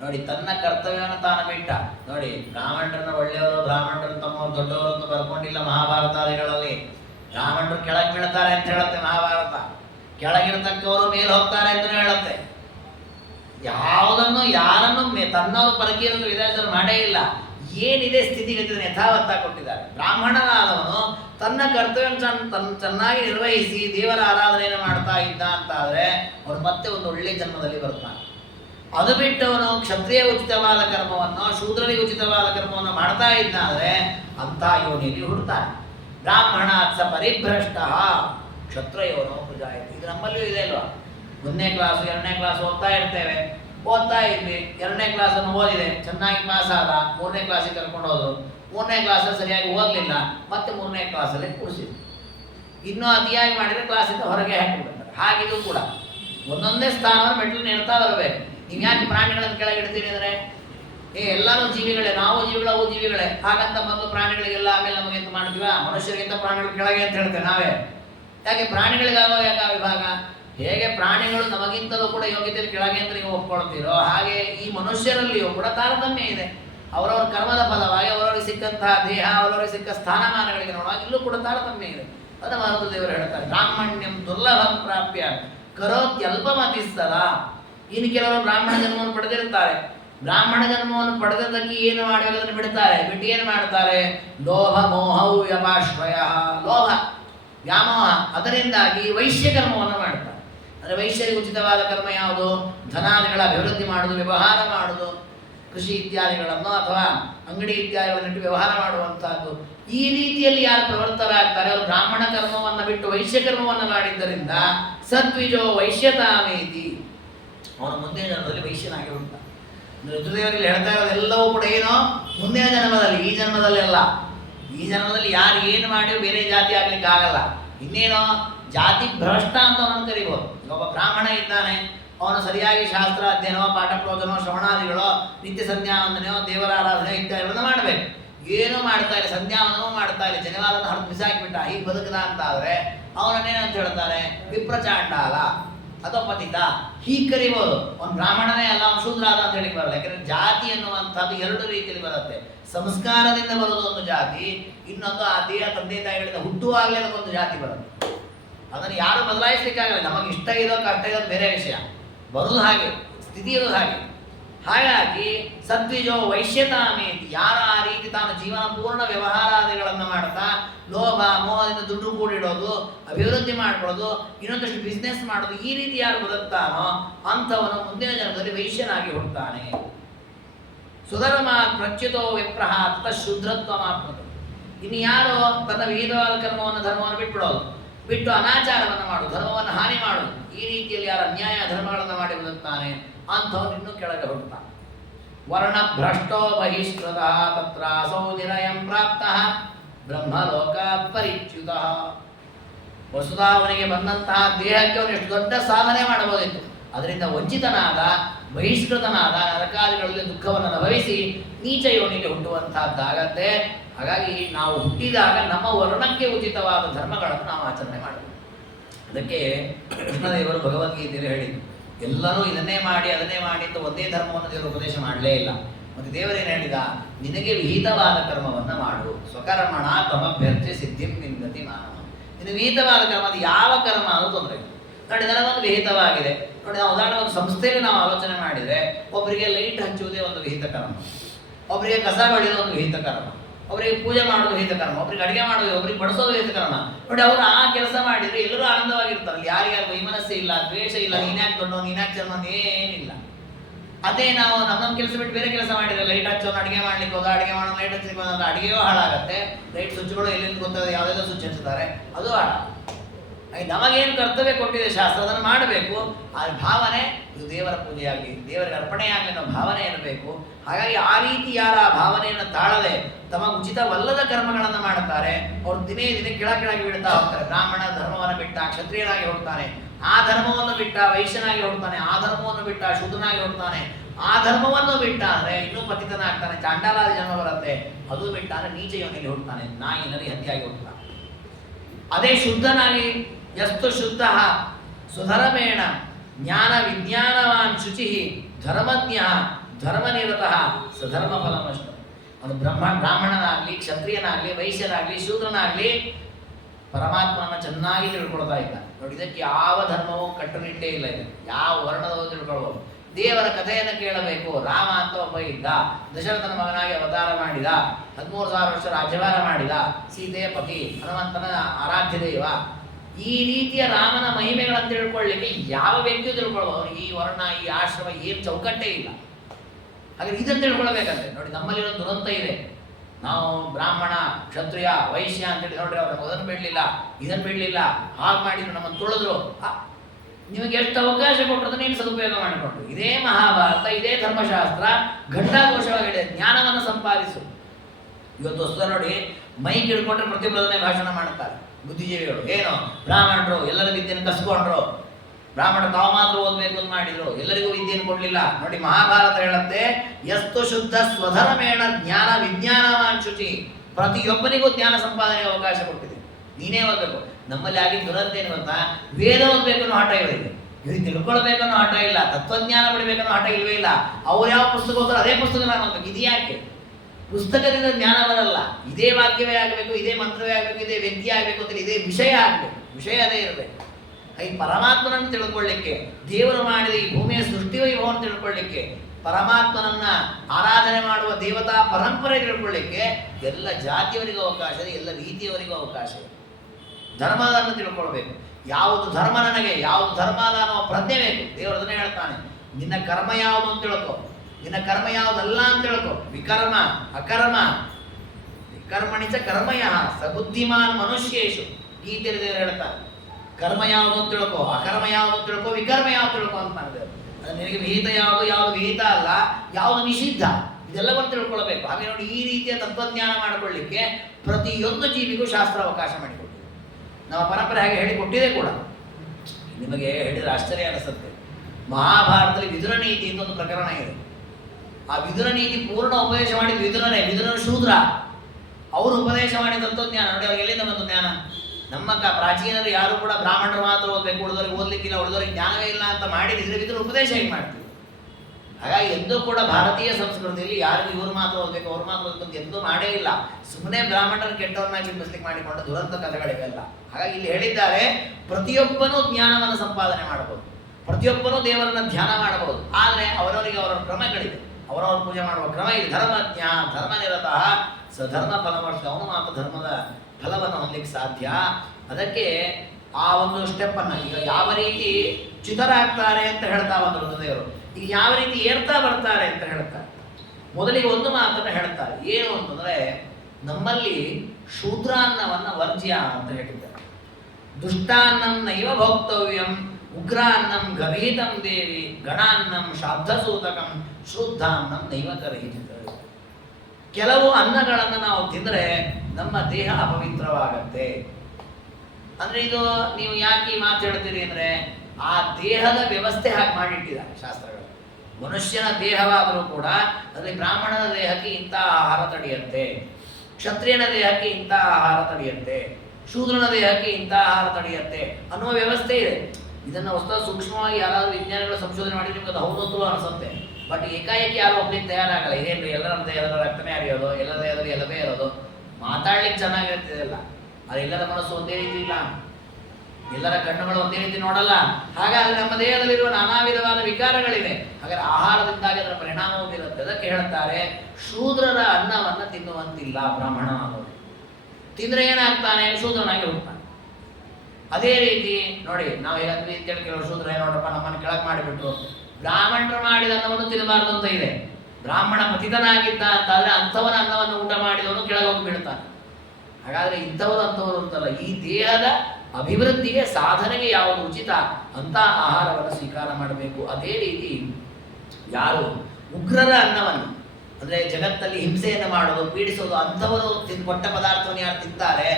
ನೋಡಿ, ತನ್ನ ಕರ್ತವ್ಯವನ್ನು ತಾನು ಬಿಟ್ಟ. ನೋಡಿ, ಬ್ರಾಹ್ಮಣರನ್ನ ಒಳ್ಳೆಯವರು, ಬ್ರಾಹ್ಮಣರನ್ನು ತಮ್ಮವರು ದೊಡ್ಡವರು ಅಂತ ಬರ್ಕೊಂಡಿಲ್ಲ ಮಹಾಭಾರತಾದಿಗಳಲ್ಲಿ. ಬ್ರಾಹ್ಮಣರು ಕೆಳಗೆ ಬೀಳ್ತಾರೆ ಅಂತ ಹೇಳುತ್ತೆ ಮಹಾಭಾರತ, ಕೆಳಗಿರತಕ್ಕವರು ಮೇಲೆ ಹೋಗ್ತಾರೆ ಅಂತಲೂ ಹೇಳುತ್ತೆ. ಯಾವುದನ್ನು ಯಾರನ್ನು ತನ್ನವರು ಪರಕೀಯರನ್ನು ವಿಧಾನದಲ್ಲಿ ಮಾಡೇ ಇಲ್ಲ. ಏನಿದೆ ಸ್ಥಿತಿಗತಿಯನ್ನು ಯಥಾವತ್ತಾಗಿ ಕೊಟ್ಟಿದ್ದಾರೆ. ಬ್ರಾಹ್ಮಣನಾದವನು ತನ್ನ ಕರ್ತವ್ಯ ಚೆನ್ನಾಗಿ ನಿರ್ವಹಿಸಿ ದೇವರ ಆರಾಧನೆಯನ್ನು ಮಾಡ್ತಾ ಇದ್ದ ಅಂತಾದರೆ ಅವನು ಮತ್ತೆ ಒಂದು ಒಳ್ಳೆಯ ಜನ್ಮದಲ್ಲಿ ಬರ್ತಾನೆ. ಅದು ಬಿಟ್ಟವನು ಕ್ಷತ್ರಿಯ ಉಚಿತವಾದ ಕರ್ಮವನ್ನು, ಶೂದ್ರನಿಗೆ ಉಚಿತವಾದ ಕರ್ಮವನ್ನು ಮಾಡ್ತಾ ಇದ್ದಾದರೆ ಅಂಥ ಯೋನಿಯಲ್ಲಿ ಹುಡ್ತಾನೆ. ಬ್ರಾಹ್ಮಣ ಸ ಪರಿಭ್ರಷ್ಟ ಕ್ಷತ್ರಯೋನೋ ಪ್ರಜಾಯತೆ. ಇದು ನಮ್ಮಲ್ಲಿಯೂ ಇದೆ ಅಲ್ವಾ? 1ನೇ ಕ್ಲಾಸು 2ನೇ ಕ್ಲಾಸು ಓದ್ತಾ ಇರ್ತೇವೆ, ಓದ್ತಾ ಇದ್ವಿ, 2ನೇ ಕ್ಲಾಸನ್ನು ಓದಿದೆ, ಚೆನ್ನಾಗಿ ಪಾಸ್ ಆದ, 3ನೇ ಕ್ಲಾಸಿಗೆ ಕರ್ಕೊಂಡು ಹೋದ್ರು, 3ನೇ ಕ್ಲಾಸಲ್ಲಿ ಸರಿಯಾಗಿ ಓದಲಿಲ್ಲ, ಮತ್ತೆ 3ನೇ ಕ್ಲಾಸಲ್ಲಿ ಕೂಡಿಸಿದ್ರು. ಇನ್ನೂ ಅತಿಯಾಗಿ ಮಾಡಿದರೆ ಕ್ಲಾಸಿಂದ ಹೊರಗೆ ಹಾಕಿಬಿಡ್ತಾರೆ. ಹಾಗಿದು ಕೂಡ ಒಂದೊಂದೇ ಸ್ಥಾನವನ್ನು ಮೆಟ್ಲು ನೀಡ್ತಾ ಬರಬೇಕು. ನೀವು ಯಾಕೆ ಪ್ರಾಣಿಗಳನ್ನು ಕೆಳಗಿಡ್ತೀವಿ ಅಂದರೆ ಎಲ್ಲರೂ ಜೀವಿಗಳೇ, ನಾವು ಜೀವಿಗಳು, ಅವು ಜೀವಿಗಳೇ, ಹಾಗಂತ ಮೊದಲು ಪ್ರಾಣಿಗಳಿಗೆಲ್ಲ ಆಮೇಲೆ ನಮಗೆ ಎಂತ ಮಾಡ್ತೀವ? ಮನುಷ್ಯರಿಗಿಂತ ಪ್ರಾಣಿಗಳು ಕೆಳಗೆ ಅಂತ ಹೇಳ್ತೇವೆ ನಾವೇ. ಯಾಕೆ ಪ್ರಾಣಿಗಳಿಗಾಗೋ ಯಾಕೆ ವಿಭಾಗ? ಹೇಗೆ ಪ್ರಾಣಿಗಳು ನಮಗಿಂತಲೂ ಕೂಡ ಯೋಗ್ಯತೆಯಲ್ಲಿ ಕೆಳಗೆ ಅಂತ ನೀವು ಒಪ್ಕೊಳ್ತೀರೋ ಹಾಗೆ ಈ ಮನುಷ್ಯರಲ್ಲಿಯೂ ಕೂಡ ತಾರತಮ್ಯ ಇದೆ. ಅವರವರ ಕರ್ಮದ ಫಲವಾಗಿ ಅವರವರಿಗೆ ಸಿಕ್ಕಂತಹ ದೇಹ, ಅವರವರಿಗೆ ಸಿಕ್ಕ ಸ್ಥಾನಮಾನಗಳಿಗೆ ನೋಡುವಾಗ ಇಲ್ಲೂ ಕೂಡ ತಾರತಮ್ಯ ಇದೆ. ಅದನ್ನು ಮಹಾರಾಜ ದೇವರು ಹೇಳ್ತಾರೆ, ಬ್ರಾಹ್ಮಣ್ಯಂ ದುರ್ಲಭಂ ಪ್ರಾಪ್ಯ ಕರೋತ್ಯಲ್ಪಮತಿಸ್ತದ. ಇನ್ನು ಕೆಲವರು ಬ್ರಾಹ್ಮಣ ಜನ್ಮವನ್ನು ಪಡೆದಿರ್ತಾರೆ, ಬ್ರಾಹ್ಮಣ ಜನ್ಮವನ್ನು ಪಡೆದದಕ್ಕೆ ಏನು ಮಾಡಬೇಕದನ್ನು ಬಿಡ್ತಾರೆ, ಬಿಟ್ಟು ಏನು ಮಾಡ್ತಾರೆ? ಲೋಭ ಮೋಹವು ವ್ಯಪಾಶ್ರಯ, ಲೋಭ ವ್ಯಾಮೋಹ, ಅದರಿಂದಾಗಿ ವೈಶ್ಯ ಕರ್ಮವನ್ನು ಮಾಡ್ತಾರೆ. ಅಂದರೆ ವೈಶ್ಯರಿಗೆ ಉಚಿತವಾದ ಕರ್ಮ ಯಾವುದು? ಧನಾದಿಗಳ ಅಭಿವೃದ್ಧಿ ಮಾಡುವುದು, ವ್ಯವಹಾರ ಮಾಡುವುದು, ಕೃಷಿ ಇತ್ಯಾದಿಗಳನ್ನು ಅಥವಾ ಅಂಗಡಿ ಇತ್ಯಾದಿಗಳನ್ನಿಟ್ಟು ವ್ಯವಹಾರ ಮಾಡುವಂತಹದ್ದು. ಈ ರೀತಿಯಲ್ಲಿ ಯಾರು ಪ್ರವರ್ತರಾಗ್ತಾರೆ ಅವರು ಬ್ರಾಹ್ಮಣ ಕರ್ಮವನ್ನು ಬಿಟ್ಟು ವೈಶ್ಯ ಕರ್ಮವನ್ನು ಮಾಡಿದ್ದರಿಂದ ಸದ್ವಿಜೋ ವೈಶ್ಯತಾಮೇತಿ, ಅವನು ಮುಂದಿನ ಜನ್ಮದಲ್ಲಿ ವೈಶ್ಯನಾಗಿ ಉಂಟ. ರುದ್ರದೇವರಲ್ಲಿ ಹೇಳ್ತಾ ಇರೋದೆಲ್ಲವೂ ಕೂಡ ಏನೋ ಮುಂದಿನ ಜನ್ಮದಲ್ಲಿ, ಈ ಜನ್ಮದಲ್ಲಿ ಅಲ್ಲ. ಈ ಜನ್ಮದಲ್ಲಿ ಯಾರು ಏನು ಮಾಡಿ ಬೇರೆ ಜಾತಿ ಆಗ್ಲಿಕ್ಕೆ ಆಗಲ್ಲ. ಇನ್ನೇನೋ ಜಾತಿ ಭ್ರಷ್ಟ ಅಂತ ಅವನನ್ನು ಕರಿಬೋದು. ಒಬ್ಬ ಬ್ರಾಹ್ಮಣ ಇದ್ದಾನೆ, ಅವನು ಸರಿಯಾಗಿ ಶಾಸ್ತ್ರ ಅಧ್ಯಯನವೋ, ಪಾಠ ಪ್ರವಚನವೋ, ಶ್ರವಣಾದಿಗಳೋ, ನಿತ್ಯ ಸಂಧ್ಯಾವಂದನೆಯೋ, ದೇವರ ಆರಾಧನೆ ಇತ್ಯಾದಿಗಳನ್ನು ಮಾಡಬೇಕು. ಏನೂ ಮಾಡ್ತಾ ಇಲ್ಲ, ಸಂಧ್ಯಾವಂದನವೂ ಮಾಡ್ತಾ ಇಲ್ಲ, ಶನಿವಾರನ ಹರಿದು ಬಿಸಾಕಿಬಿಟ್ಟ, ಹೀಗೆ ಬದುಕದ ಅಂತ ಆದರೆ ಅವನನ್ನೇನಂತ ಹೇಳ್ತಾರೆ? ವಿಪ್ರಚಾಂಡಾಲ ಅಥವಾ ಪತಿತ, ಹೀಗೆ ಕರಿಬೋದು. ಅವ್ನು ಬ್ರಾಹ್ಮಣನೇ ಅಲ್ಲ, ಅವ್ನು ಶೂದ್ರ ಅಲ್ಲ ಅಂತ ಹೇಳಿ ಬರಲ್ಲ. ಯಾಕಂದರೆ ಜಾತಿ ಎನ್ನುವಂಥದ್ದು ಎರಡು ರೀತಿಯಲ್ಲಿ ಬರುತ್ತೆ. ಸಂಸ್ಕಾರದಿಂದ ಬರೋದು ಒಂದು ಜಾತಿ, ಇನ್ನೊಂದು ಆ ದೇಹ ತಂದೆ ತಾಯಿಗಳಿಂದ ಹುಟ್ಟುವಾಗಲೇ ಅದಕ್ಕೊಂದು ಜಾತಿ ಬರುತ್ತೆ. ಅದನ್ನು ಯಾರು ಬದಲಾಯಿಸಲಿಕ್ಕಾಗಲ್ಲ. ನಮಗೆ ಇಷ್ಟ ಇರೋ ಕಷ್ಟ ಇರೋದು ಬೇರೆ ವಿಷಯ, ಬರೋದು ಹಾಗೆ, ಸ್ಥಿತಿ ಇರೋದು ಹಾಗೆ. ಹಾಗಾಗಿ ಸದ್ವಿಜೋ ವೈಶ್ಯತಾಮೇತಿ, ಯಾರ ಆ ರೀತಿ ತಾನು ಜೀವನ ಪೂರ್ಣ ವ್ಯವಹಾರಾದಿಗಳನ್ನು ಮಾಡ್ತಾ ಲೋಭ ಮೋಹದಿಂದ ದುಡ್ಡು ಕೂಡಿಡೋದು, ಅಭಿವೃದ್ಧಿ ಮಾಡ್ಕೊಳ್ಳೋದು, ಇನ್ನೊಂದಷ್ಟು ಬಿಸ್ನೆಸ್ ಮಾಡೋದು, ಈ ರೀತಿ ಯಾರು ಬದುಕ್ತಾನೋ ಅಂಥವನು ಮುಂದಿನ ಜನ್ಮದಲ್ಲಿ ವೈಶ್ಯನಾಗಿ ಹುಡ್ತಾನೆ. ಸುಧರ್ಮಾತ್ ಪ್ರಚ್ಯುತೋ ವಿಪ್ರಹ ತತ ಶೂದ್ರತ್ವ ಮಾಪ್ನತು. ಇನ್ನು ಯಾರು ತನ್ನ ವಿಹಿತವಾದ ಕರ್ಮವನ್ನು ಧರ್ಮವನ್ನು ಬಿಟ್ಟು ಅನಾಚಾರವನ್ನು ಮಾಡೋದು, ಧರ್ಮವನ್ನು ಹಾನಿ ಮಾಡೋದು, ಈ ರೀತಿಯಲ್ಲಿ ಯಾರು ಅನ್ಯಾಯ ಧರ್ಮಗಳನ್ನು ಮಾಡಿ ಬದುಕ್ತಾನೆ ಅಂಥವನು ಇನ್ನೂ ಕೆಳಗೆ ಹುಡ್ತಾನೆ. ವರ್ಣಭ್ರಷ್ಟೋ ಬಹಿಷ್ಕೃತ ತತ್ರ ಅಸೌ ನಿರಯಂ ಪ್ರಾಪ್ತಃ ಬ್ರಹ್ಮಲೋಕಾತ್ ಪರಿಚ್ಯುತಃ. ವಸುಧಾ ಅವನಿಗೆ ಬಂದಂತಹ ದೇಹಕ್ಕೆ ಅವನು ಎಷ್ಟು ದೊಡ್ಡ ಸಾಧನೆ ಮಾಡಬಹುದಿತ್ತು, ಅದರಿಂದ ವಂಚಿತನಾದ, ಬಹಿಷ್ಕೃತನಾದ, ನರಕಾದಿಗಳಲ್ಲಿ ದುಃಖವನ್ನು ಅನುಭವಿಸಿ ನೀಚ ಯೋನಿಗೆ ಹುಟ್ಟುವಂತಹದ್ದಾಗತ್ತೆ. ಹಾಗಾಗಿ ನಾವು ಹುಟ್ಟಿದಾಗ ನಮ್ಮ ವರ್ಣಕ್ಕೆ ಉಚಿತವಾದ ಧರ್ಮಗಳನ್ನು ನಾವು ಆಚರಣೆ ಮಾಡಬೇಕು. ಅದಕ್ಕೆ ಕೃಷ್ಣದೇವರು ಭಗವದ್ಗೀತೆಯಲ್ಲಿ ಹೇಳಿದ್ರು, ಎಲ್ಲರೂ ಇದನ್ನೇ ಮಾಡಿ ಅದನ್ನೇ ಮಾಡಿ ಅಂತ ಒಂದೇ ಧರ್ಮವನ್ನು ದೇವರು ಉಪದೇಶ ಮಾಡಲೇ ಇಲ್ಲ. ಮತ್ತು ದೇವರೇನು ಹೇಳಿದ, ನಿನಗೆ ವಿಹಿತವಾದ ಕರ್ಮವನ್ನು ಮಾಡು, ಸ್ವಕರ್ಮಣ ತಮಭ್ಯರ್ಥಿ ಸಿದ್ಧಿಂ ವಿಂದತಿ ಮಾನವ. ನಿನಗೆ ವಿಹಿತವಾದ ಕರ್ಮ, ಅದು ಯಾವ ಕರ್ಮ ಅನ್ನೋದು ತೊಂದರೆ ಇಲ್ಲ. ನೋಡಿ, ನನಗೊಂದು ವಿಹಿತವಾಗಿದೆ. ನೋಡಿ, ನಾವು ಉದಾಹರಣೆ ಒಂದು ಸಂಸ್ಥೆಯಲ್ಲಿ ನಾವು ಆಲೋಚನೆ ಮಾಡಿದರೆ, ಒಬ್ಬರಿಗೆ ಲೈಟ್ ಹಚ್ಚುವುದೇ ಒಂದು ವಿಹಿತ ಕರ್ಮ, ಒಬ್ಬರಿಗೆ ಕಸ ಬಳಿಯೋದು ಒಂದು ವಿಹಿತ ಕರ್ಮ, ಒಬ್ಬರಿಗೆ ಪೂಜೆ ಮಾಡೋದು ವಿಹಿತ ಕರ್ಮ, ಒಬ್ಬರಿಗೆ ಅಡುಗೆ ಮಾಡೋದು, ಒಬ್ಬರಿಗೆ ಬಡಿಸೋದು ವಿಹಿತ ಕರ್ಮ. ನೋಡಿ, ಅವರು ಆ ಕೆಲಸ ಮಾಡಿದರೆ ಎಲ್ಲರೂ ಆನಂದವಾಗಿರ್ತಾರಲ್ಲ, ಯಾರಿಗಾರು ವೈಮನಸ್ಸೆ ಇಲ್ಲ, ದ್ವೇಷ ಇಲ್ಲ, ನೀನ್ಯಾಕೆ ದೊಡ್ಡ ನೀನ್ಯಾಕೆ ಚರ್ಮ ಏನಿಲ್ಲ. ಅದೇ ನಾವು ನಮ್ಮ ಕೆಲಸ ಬಿಟ್ಟು ಬೇರೆ ಕೆಲಸ ಮಾಡಿದ್ರೆ, ಲೈಟ್ ಹಚ್ಚೋದು, ಅಡುಗೆ ಮಾಡ್ಲಿಕ್ಕೆ ಹೋದ, ಅಡುಗೆ ಮಾಡೋದು, ಲೈಟ್ ಹಚ್ಚಲಿಕ್ಕೆ ಹೋದ್ರೆ ಅಡುಗೆಯೂ ಹಾಳಾಗತ್ತೆ. ಲೈಟ್ ಸ್ವಿಚ್ಗಳು ಎಲ್ಲಿಂದ ಗೊತ್ತಾಗ ಯಾವುದೆಲ್ಲ ಸ್ವಿಚ್ ಹಚ್ಚಿದ್ದಾರೆ, ಅದು ಹಾಳಾಗುತ್ತೆ. ನಮಗೇನು ಕರ್ತವ್ಯ ಕೊಟ್ಟಿದೆ ಶಾಸ್ತ್ರ, ಅದನ್ನು ಮಾಡಬೇಕು. ಆ ಭಾವನೆ ಇದು ದೇವರ ಪೂಜೆಯಾಗಲಿ, ದೇವರಿಗೆ ಅರ್ಪಣೆಯಾಗಲಿ ಅನ್ನೋ ಭಾವನೆ ಇರಬೇಕು. ಹಾಗಾಗಿ ಆ ರೀತಿ ಯಾರ ಆ ಭಾವನೆಯನ್ನು ತಾಳದೆ ತಮಗೆ ಉಚಿತವಲ್ಲದ ಕರ್ಮಗಳನ್ನು ಮಾಡುತ್ತಾರೆ, ಅವರು ದಿನೇ ದಿನೇ ಕೆಳಗೆ ಬೀಳ್ತಾ ಹೋಗ್ತಾರೆ. ಬ್ರಾಹ್ಮಣ ಧರ್ಮವನ್ನು ಬಿಟ್ಟ ಕ್ಷತ್ರಿಯನಾಗಿ ಹೋಗ್ತಾನೆ, ಆ ಧರ್ಮವನ್ನು ಬಿಟ್ಟ ವೈಶ್ಯನಾಗಿ ಹೋಗ್ತಾನೆ, ಆ ಧರ್ಮವನ್ನು ಬಿಟ್ಟ ಶೂದ್ರನಾಗಿ ಹೋಗ್ತಾನೆ, ಆ ಧರ್ಮವನ್ನು ಬಿಟ್ಟ ಅಂದರೆ ಇನ್ನೂ ಪತಿತನಾಗ್ತಾನೆ, ಚಾಂಡಾಲಾದಿ ಜನ್ಮ ಬರುತ್ತೆ. ಅದು ಬಿಟ್ಟ ಅಂದರೆ ನೀಚ ಯೋನಿಯಲ್ಲಿ ಹೋಗ್ತಾನೆ, ನಾಯಿ ನರಿ ಹಂದಿಯಾಗಿ ಹೋಗ್ತಾನೆ. ಅದೇ ಶುದ್ಧನಾಗಿ ಯಸ್ತು ಶುದ್ಧ ಸುಧರ್ಮೇಣ ಜ್ಞಾನ ವಿಜ್ಞಾನವಾನ್ ಶುಚಿ ಧರ್ಮಜ್ಞ ಧರ್ಮನಿರತಃ ಸಧರ್ಮ ಫಲಮಷ್ಟ. ಅವನು ಬ್ರಾಹ್ಮಣನಾಗಲಿ, ಕ್ಷತ್ರಿಯನಾಗಲಿ, ವೈಶ್ಯನಾಗಲಿ, ಶೂದ್ರನಾಗಲಿ ಪರಮಾತ್ಮನ ಚೆನ್ನಾಗಿ ತಿಳ್ಕೊಳ್ತಾ ಇದ್ದ. ನೋಡಿ, ಇದಕ್ಕೆ ಯಾವ ಧರ್ಮವೂ ಕಟ್ಟುನಿಟ್ಟೇ ಇಲ್ಲ. ಇದೆ ಯಾವ ವರ್ಣದವರು ತಿಳ್ಕೊಳ್ಬೋದು. ದೇವರ ಕಥೆಯನ್ನು ಕೇಳಬೇಕು. ರಾಮ ಅಂತ ಒಬ್ಬ ಇದ್ದ, ದಶರಥನ ಮಗನಾಗಿ ಅವತಾರ ಮಾಡಿದ, 13,000 ವರ್ಷ ರಾಜ್ಯಭಾರ ಮಾಡಿದ, ಸೀತೆಯ ಪತಿ, ಹನುಮಂತನ ಆರಾಧ್ಯ ದೈವ. ಈ ರೀತಿಯ ರಾಮನ ಮಹಿಮೆಗಳನ್ನು ತಿಳ್ಕೊಳ್ಳಿಕ್ಕೆ ಯಾವ ವ್ಯಕ್ತಿಯು ತಿಳ್ಕೊಳ್ಬೋದು. ಅವನಿಗೆ ಈ ವರ್ಣ, ಈ ಆಶ್ರಮ ಏನು ಚೌಕಟ್ಟೇ ಇಲ್ಲ. ಹಾಗೆ ಇದನ್ನು ತಿಳ್ಕೊಳ್ಬೇಕಂತೆ. ನೋಡಿ, ನಮ್ಮಲ್ಲಿರೋ ದುರಂತ ಇದೆ. ನಾವು ಬ್ರಾಹ್ಮಣ, ಕ್ಷತ್ರಿಯ, ವೈಶ್ಯ ಅಂತೇಳಿ ನೋಡ್ರಿ, ಅವ್ರು ಅದನ್ನು ಬಿಡಲಿಲ್ಲ, ಇದನ್ನು ಬಿಡಲಿಲ್ಲ, ಹಾಗೆ ಮಾಡಿದ್ರು, ನಮ್ಮನ್ನು ತುಳಿದ್ರು. ನಿಮಗೆ ಎಷ್ಟು ಅವಕಾಶ ಕೊಟ್ಟರು ನೀನು ಸದುಪಯೋಗ ಮಾಡಿಕೊಂಡು. ಇದೇ ಮಹಾಭಾರತ, ಇದೇ ಧರ್ಮಶಾಸ್ತ್ರ ಘಂಟಾಘೋಷವಾಗಿದೆ. ಜ್ಞಾನವನ್ನು ಸಂಪಾದಿಸು. ಇವತ್ತು ಹೊಸ ನೋಡಿ, ಮೈಕ್ ಹಿಡ್ಕೊಂಡ್ರೆ ಪ್ರತಿಭಟನೆ ಭಾಷಣ ಮಾಡುತ್ತಾರೆ ಬುದ್ಧಿಜೀವಿಗಳು. ಏನು, ಬ್ರಾಹ್ಮಣರು ಎಲ್ಲರ ವಿದ್ಯೆಯನ್ನು ಕಸ್ಕೊಂಡ್ರು, ಬ್ರಾಹ್ಮಣರು ತಾವು ಮಾತ್ರ ಓದಬೇಕು ಅಂತ ಮಾಡಿದ್ರು, ಎಲ್ಲರಿಗೂ ವಿದ್ಯೆಯನ್ನು ಕೊಡಲಿಲ್ಲ. ನೋಡಿ, ಮಹಾಭಾರತ ಹೇಳುತ್ತೆ, ಯಸ್ತು ಶುದ್ಧ ಸ್ವಧರ್ಮೇಣ ಜ್ಞಾನ ವಿಜ್ಞಾನವಾನ್ ಶುಚಿ. ಪ್ರತಿಯೊಬ್ಬನಿಗೂ ಜ್ಞಾನ ಸಂಪಾದನೆಗೆ ಅವಕಾಶ ಕೊಟ್ಟಿದೆ. ನೀನೇ ಓದಬೇಕು. ನಮ್ಮಲ್ಲಿ ಆಗಿನ ದುರಂತ ಏನು ಗೊತ್ತಾ, ವೇದ ಓದಬೇಕು ಅನ್ನೋ ಹಠ ಇವರಿಗೆ. ಇವ್ರಿಗೆ ತಿಳ್ಕೊಳ್ಬೇಕನ್ನೋ ಹಠ ಇಲ್ಲ, ತತ್ವಜ್ಞಾನ ಪಡಿಬೇಕನ್ನೋ ಹಠ ಇಲ್ವೇ ಇಲ್ಲ. ಅವ್ರು ಯಾವ ಪುಸ್ತಕ ಓದ್ತಾರೆ ಅದೇ ಪುಸ್ತಕ ನಾನು ಓದಬೇಕು. ಇದು ಯಾಕೆ? ಪುಸ್ತಕದಿಂದ ಜ್ಞಾನ ಬರಲ್ಲ. ಇದೇ ವಾಕ್ಯವೇ ಆಗಬೇಕು, ಇದೇ ಮಂತ್ರವೇ ಆಗಬೇಕು, ಇದೇ ವ್ಯಕ್ತಿ ಆಗಬೇಕು ಅಂತ, ಇದೇ ವಿಷಯ ಆಗಬೇಕು, ವಿಷಯ ಅದೇ ಇರಬೇಕು. ಈ ಪರಮಾತ್ಮನನ್ನು ತಿಳ್ಕೊಳ್ಳಿಕ್ಕೆ, ದೇವರು ಮಾಡಿದ ಈ ಭೂಮಿಯ ಸೃಷ್ಟಿ ವೈಭವವನ್ನು ತಿಳ್ಕೊಳ್ಳಿಕ್ಕೆ, ಪರಮಾತ್ಮನನ್ನ ಆರಾಧನೆ ಮಾಡುವ ದೇವತಾ ಪರಂಪರೆ ತಿಳ್ಕೊಳ್ಳಿಕ್ಕೆ ಎಲ್ಲ ಜಾತಿಯವರಿಗೂ ಅವಕಾಶ ಇದೆ, ಎಲ್ಲ ರೀತಿಯವರಿಗೂ ಅವಕಾಶ ಇದೆ. ಧರ್ಮವನ್ನು ತಿಳ್ಕೊಳ್ಬೇಕು. ಯಾವುದು ಧರ್ಮ ನನಗೆ, ಯಾವುದು ಧರ್ಮ ಅನ್ನೋ ಪ್ರಜ್ಞೆ ಬೇಕು. ದೇವರು ಅದನ್ನೇ ಹೇಳ್ತಾನೆ, ನಿನ್ನ ಕರ್ಮ ಯಾವುದು ಅಂತ ತಿಳ್ಕೊ, ನಿನ್ನ ಕರ್ಮ ಯಾವುದಲ್ಲ ಅಂತ ತಿಳ್ಕೊ. ವಿಕರ್ಮ ಅಕರ್ಮ ವಿಕರ್ಮಣಿಚ ಕರ್ಮಯ ಸಬುದ್ಧಿಮಾನ್ ಮನುಷ್ಯೇಶು. ಗೀತೆಯಲ್ಲಿ ದೇವರು ಹೇಳ್ತಾರೆ, ಕರ್ಮ ಯಾವುದು ಅಂತ ತಿಳ್ಕೊ, ಅಕರ್ಮ ಯಾವುದು ಅಂತ ತಿಳ್ಕೊ, ವಿಕರ್ಮ ಯಾವುದು ತಿಳ್ಕೊ ಅಂತ ಮಾಡಿದೆ. ಅದು ನಿನಗೆ ವಿಹಿತ ಯಾವುದು, ಯಾವುದು ವಿಹಿತ ಅಲ್ಲ, ಯಾವುದು ನಿಷಿದ್ಧ, ಇದೆಲ್ಲವನ್ನು ತಿಳ್ಕೊಳ್ಬೇಕು. ಹಾಗೆ ನೋಡಿ, ಈ ರೀತಿಯ ತತ್ವಜ್ಞಾನ ಮಾಡಿಕೊಳ್ಳಿಕ್ಕೆ ಪ್ರತಿಯೊಂದು ಜೀವಿಗೂ ಶಾಸ್ತ್ರ ಅವಕಾಶ ಮಾಡಿಕೊಟ್ಟಿದೆ. ನಮ್ಮ ಪರಂಪರೆ ಹಾಗೆ ಹೇಳಿಕೊಟ್ಟಿದೆ ಕೂಡ. ನಿಮಗೆ ಹೇಳಿದ್ರೆ ಆಶ್ಚರ್ಯ ಅನಿಸುತ್ತೆ. ಮಹಾಭಾರತದಲ್ಲಿ ವಿದುರ ನೀತಿ ಅಂತ ಒಂದು ಪ್ರಕರಣ ಇದೆ. ಆ ವಿದುರ ನೀತಿ ಪೂರ್ಣ ಉಪದೇಶ ಮಾಡಿದ ವಿದುರನ ಶೂದ್ರ. ಅವರು ಉಪದೇಶ ಮಾಡಿದ ತತ್ವಜ್ಞಾನ ನೋಡಿ, ಅವ್ರಿಗೆ ಎಲ್ಲಿಂದ ಬಂತು ಜ್ಞಾನ? ನಮ್ಮ ಪ್ರಾಚೀನರು ಯಾರು ಕೂಡ ಬ್ರಾಹ್ಮಣರು ಮಾತ್ರ ಓದಬೇಕು, ಉಳಿದವರಿಗೆ ಓದಲಿಕ್ಕಿಲ್ಲ, ಉಳಿದವರಿಗೆ ಜ್ಞಾನವೇ ಇಲ್ಲ ಅಂತ ಮಾಡಿದ್ರೆ ವಿದುರ ಉಪದೇಶ ಹೇಗೆ ಮಾಡ್ತೀವಿ? ಹಾಗಾಗಿ ಎಂದೂ ಕೂಡ ಭಾರತೀಯ ಸಂಸ್ಕೃತಿಯಲ್ಲಿ ಯಾರಿಗೂ ಇವರು ಮಾತ್ರ ಓದಬೇಕು, ಅವ್ರು ಮಾತ್ರ ಓದಬೇಕು ಎಂದೂ ಮಾಡೇ ಇಲ್ಲ. ಸುಮ್ಮನೆ ಬ್ರಾಹ್ಮಣರು ಕೆಟ್ಟವರನ್ನಾಗಿ ಮಿಸ್ಲಿಕ್ ಮಾಡಿಕೊಂಡ ದುರಂತ ಕಥೆಗಳಿವೆಲ್ಲ. ಹಾಗಾಗಿ ಇಲ್ಲಿ ಹೇಳಿದ್ದಾರೆ, ಪ್ರತಿಯೊಬ್ಬನೂ ಜ್ಞಾನವನ್ನು ಸಂಪಾದನೆ ಮಾಡಬಹುದು. ಪ್ರತಿಯೊಬ್ಬರೂ ದೇವರನ್ನ ಧ್ಯಾನ ಮಾಡಬಹುದು. ಆದರೆ ಅವರವರಿಗೆ ಅವರ ಕ್ರಮಗಳಿದೆ, ಅವರವರು ಪೂಜೆ ಮಾಡುವ ಕ್ರಮ ಇದೆ. ಧರ್ಮಜ್ಞ ಧರ್ಮನಿರತಃ ಸಧರ್ಮ ಫಲವರ್ಷ, ಅವನು ಮಾತ್ರ ಧರ್ಮದ ಫಲವನ್ನು ಹೊಂದಲಿಕ್ಕೆ ಸಾಧ್ಯ. ಅದಕ್ಕೆ ಆ ಒಂದು ಸ್ಟೆಪ್ಪನ್ನು ಈಗ ಯಾವ ರೀತಿ ಚ್ಯುತರಾಗ್ತಾರೆ ಅಂತ ಹೇಳ್ತಾ ಬಂದರು ದೇವರು, ಈಗ ಯಾವ ರೀತಿ ಏರ್ತಾ ಬರ್ತಾರೆ ಅಂತ ಹೇಳ್ತಾರೆ. ಮೊದಲಿಗೆ ಒಂದು ಮಾತನ್ನು ಹೇಳ್ತಾರೆ, ಏನು ಅಂತಂದ್ರೆ ನಮ್ಮಲ್ಲಿ ಶೂದ್ರಾನ್ನವನ್ನು ವರ್ಜ್ಯ ಅಂತ ಹೇಳಿದ್ದಾರೆ. ದುಷ್ಟಾನ್ನಂ ನೈವ ಭೋಕ್ತವ್ಯಂ, ಉಗ್ರಾನ್ನಂ ಗರ್ಹಿತಂ ದೇವಿ, ಗಣಾನ್ನಂ ಶ್ರಾದ್ದಸೂತಕಂ, ಶುದ್ಧಾನ್ನಂ ನೈವ ಗರ್ಹಿತ. ಕೆಲವು ಅನ್ನಗಳನ್ನು ನಾವು ತಿಂದರೆ ನಮ್ಮ ದೇಹ ಅಪವಿತ್ರವಾಗತ್ತೆ. ಅಂದ್ರೆ ಇದು ನೀವು ಯಾಕೆ ಈ ಮಾತು ಹೇಳ್ತೀರಿ ಅಂದ್ರೆ, ಆ ದೇಹದ ವ್ಯವಸ್ಥೆ ಹಾಗೆ ಮಾಡಿಟ್ಟಿದ್ದಾರೆ ಶಾಸ್ತ್ರಗಳು. ಮನುಷ್ಯನ ದೇಹವಾದರೂ ಕೂಡ ಅದರಲ್ಲಿ ಬ್ರಾಹ್ಮಣನ ದೇಹಕ್ಕೆ ಇಂಥ ಆಹಾರ ತಡೆಯುತ್ತೆ, ಕ್ಷತ್ರಿಯನ ದೇಹಕ್ಕೆ ಇಂಥ ಆಹಾರ ತಡೆಯುತ್ತೆ, ಶೂದ್ರನ ದೇಹಕ್ಕೆ ಇಂಥ ಆಹಾರ ತಡೆಯುತ್ತೆ ಅನ್ನುವ ವ್ಯವಸ್ಥೆ ಇದೆ. ಇದನ್ನು ಹೊಸ ಸೂಕ್ಷ್ಮವಾಗಿ ಯಾರಾದರೂ ವಿಜ್ಞಾನಿಗಳು ಸಂಶೋಧನೆ ಮಾಡಿ ನಿಮ್ಗೆ ಅದು ಹೌದು ಅನಿಸುತ್ತೆ. ಬಟ್ ಏಕಾಏಕಿ ಯಾರು ಒಬ್ರಿಗೆ ತಯಾರಾಗಲ್ಲ. ಇದೇನು ಎಲ್ಲರ ದೇಹದ ರಕ್ತನೇ ಹರಿಯೋದು, ಎಲ್ಲರ ದೇಹದಲ್ಲಿ ಎಲ್ಲವೇ ಇರೋದು, ಮಾತಾಡ್ಲಿಕ್ಕೆ ಚೆನ್ನಾಗಿರ್ತಿದೆಲ್ಲ, ಅದು ಎಲ್ಲರ ಮನಸ್ಸು ಒಂದೇ ರೀತಿ ಇಲ್ಲ, ಎಲ್ಲರ ಕಣ್ಣುಗಳು ಒಂದೇ ರೀತಿ ನೋಡಲ್ಲ. ಹಾಗಾದ್ರೆ ನಮ್ಮ ದೇಹದಲ್ಲಿರುವ ನಾನಾ ವಿಧವಾದ ವಿಕಾರಗಳಿವೆ. ಹಾಗಾದ್ರೆ ಆಹಾರದಿಂದಾಗಿ ಅದರ ಪರಿಣಾಮವೂ ಬೀರುತ್ತೆ. ಅದಕ್ಕೆ ಹೇಳ್ತಾರೆ ಶೂದ್ರರ ಅನ್ನವನ್ನು ತಿನ್ನುವಂತಿಲ್ಲ ಬ್ರಾಹ್ಮಣ ಅನ್ನೋದು. ತಿಂದ್ರೆ ಏನಾಗ್ತಾನೆ? ಶೂದ್ರನಾಗಿ ಹೋಗ್ತಾನೆ. ಅದೇ ರೀತಿ ನೋಡಿ, ನಾವು ಹೇಳಂದ್ವಿ ಅಂತೇಳಿ ಕೆಲವರು ಶೂದ್ರ ನೋಡ್ರಪ್ಪ ನಮ್ಮನ್ನು ಕೆಳಗೆ ಮಾಡಿಬಿಟ್ಟು ಬ್ರಾಹ್ಮಣರು ಮಾಡಿದ ಅನ್ನವನ್ನು ತಿನ್ನಬಾರ್ದು ಅಂತ ಇದೆ. ಬ್ರಾಹ್ಮಣ ಪತಿತನಾಗಿದ್ದ ಅಂತಾದ್ರೆ ಅಂಥವನ ಅನ್ನವನ್ನು ಊಟ ಮಾಡಿದವನು ಕೆಳಗೆ ಹೋಗಿ ಬೀಳ್ತಾನೆ. ಹಾಗಾದ್ರೆ ಇಂಥವರು ಅಂಥವರು ಅಂತಲ್ಲ, ಈ ದೇಹದ ಅಭಿವೃದ್ಧಿಗೆ ಸಾಧನೆಗೆ ಯಾವುದು ಉಚಿತ ಅಂತ ಆಹಾರವನ್ನು ಸ್ವೀಕಾರ ಮಾಡಬೇಕು. ಅದೇ ರೀತಿ ಯಾರು ಉಗ್ರರ ಅನ್ನವನ್ನು ಅಂದ್ರೆ ಜಗತ್ತಲ್ಲಿ ಹಿಂಸೆಯನ್ನು ಮಾಡೋದು, ಪೀಡಿಸೋದು, ಅಂಥವರು ಕೊಟ್ಟ ಪದಾರ್ಥವನ್ನು ಯಾರು ತಿಂತಾರೆ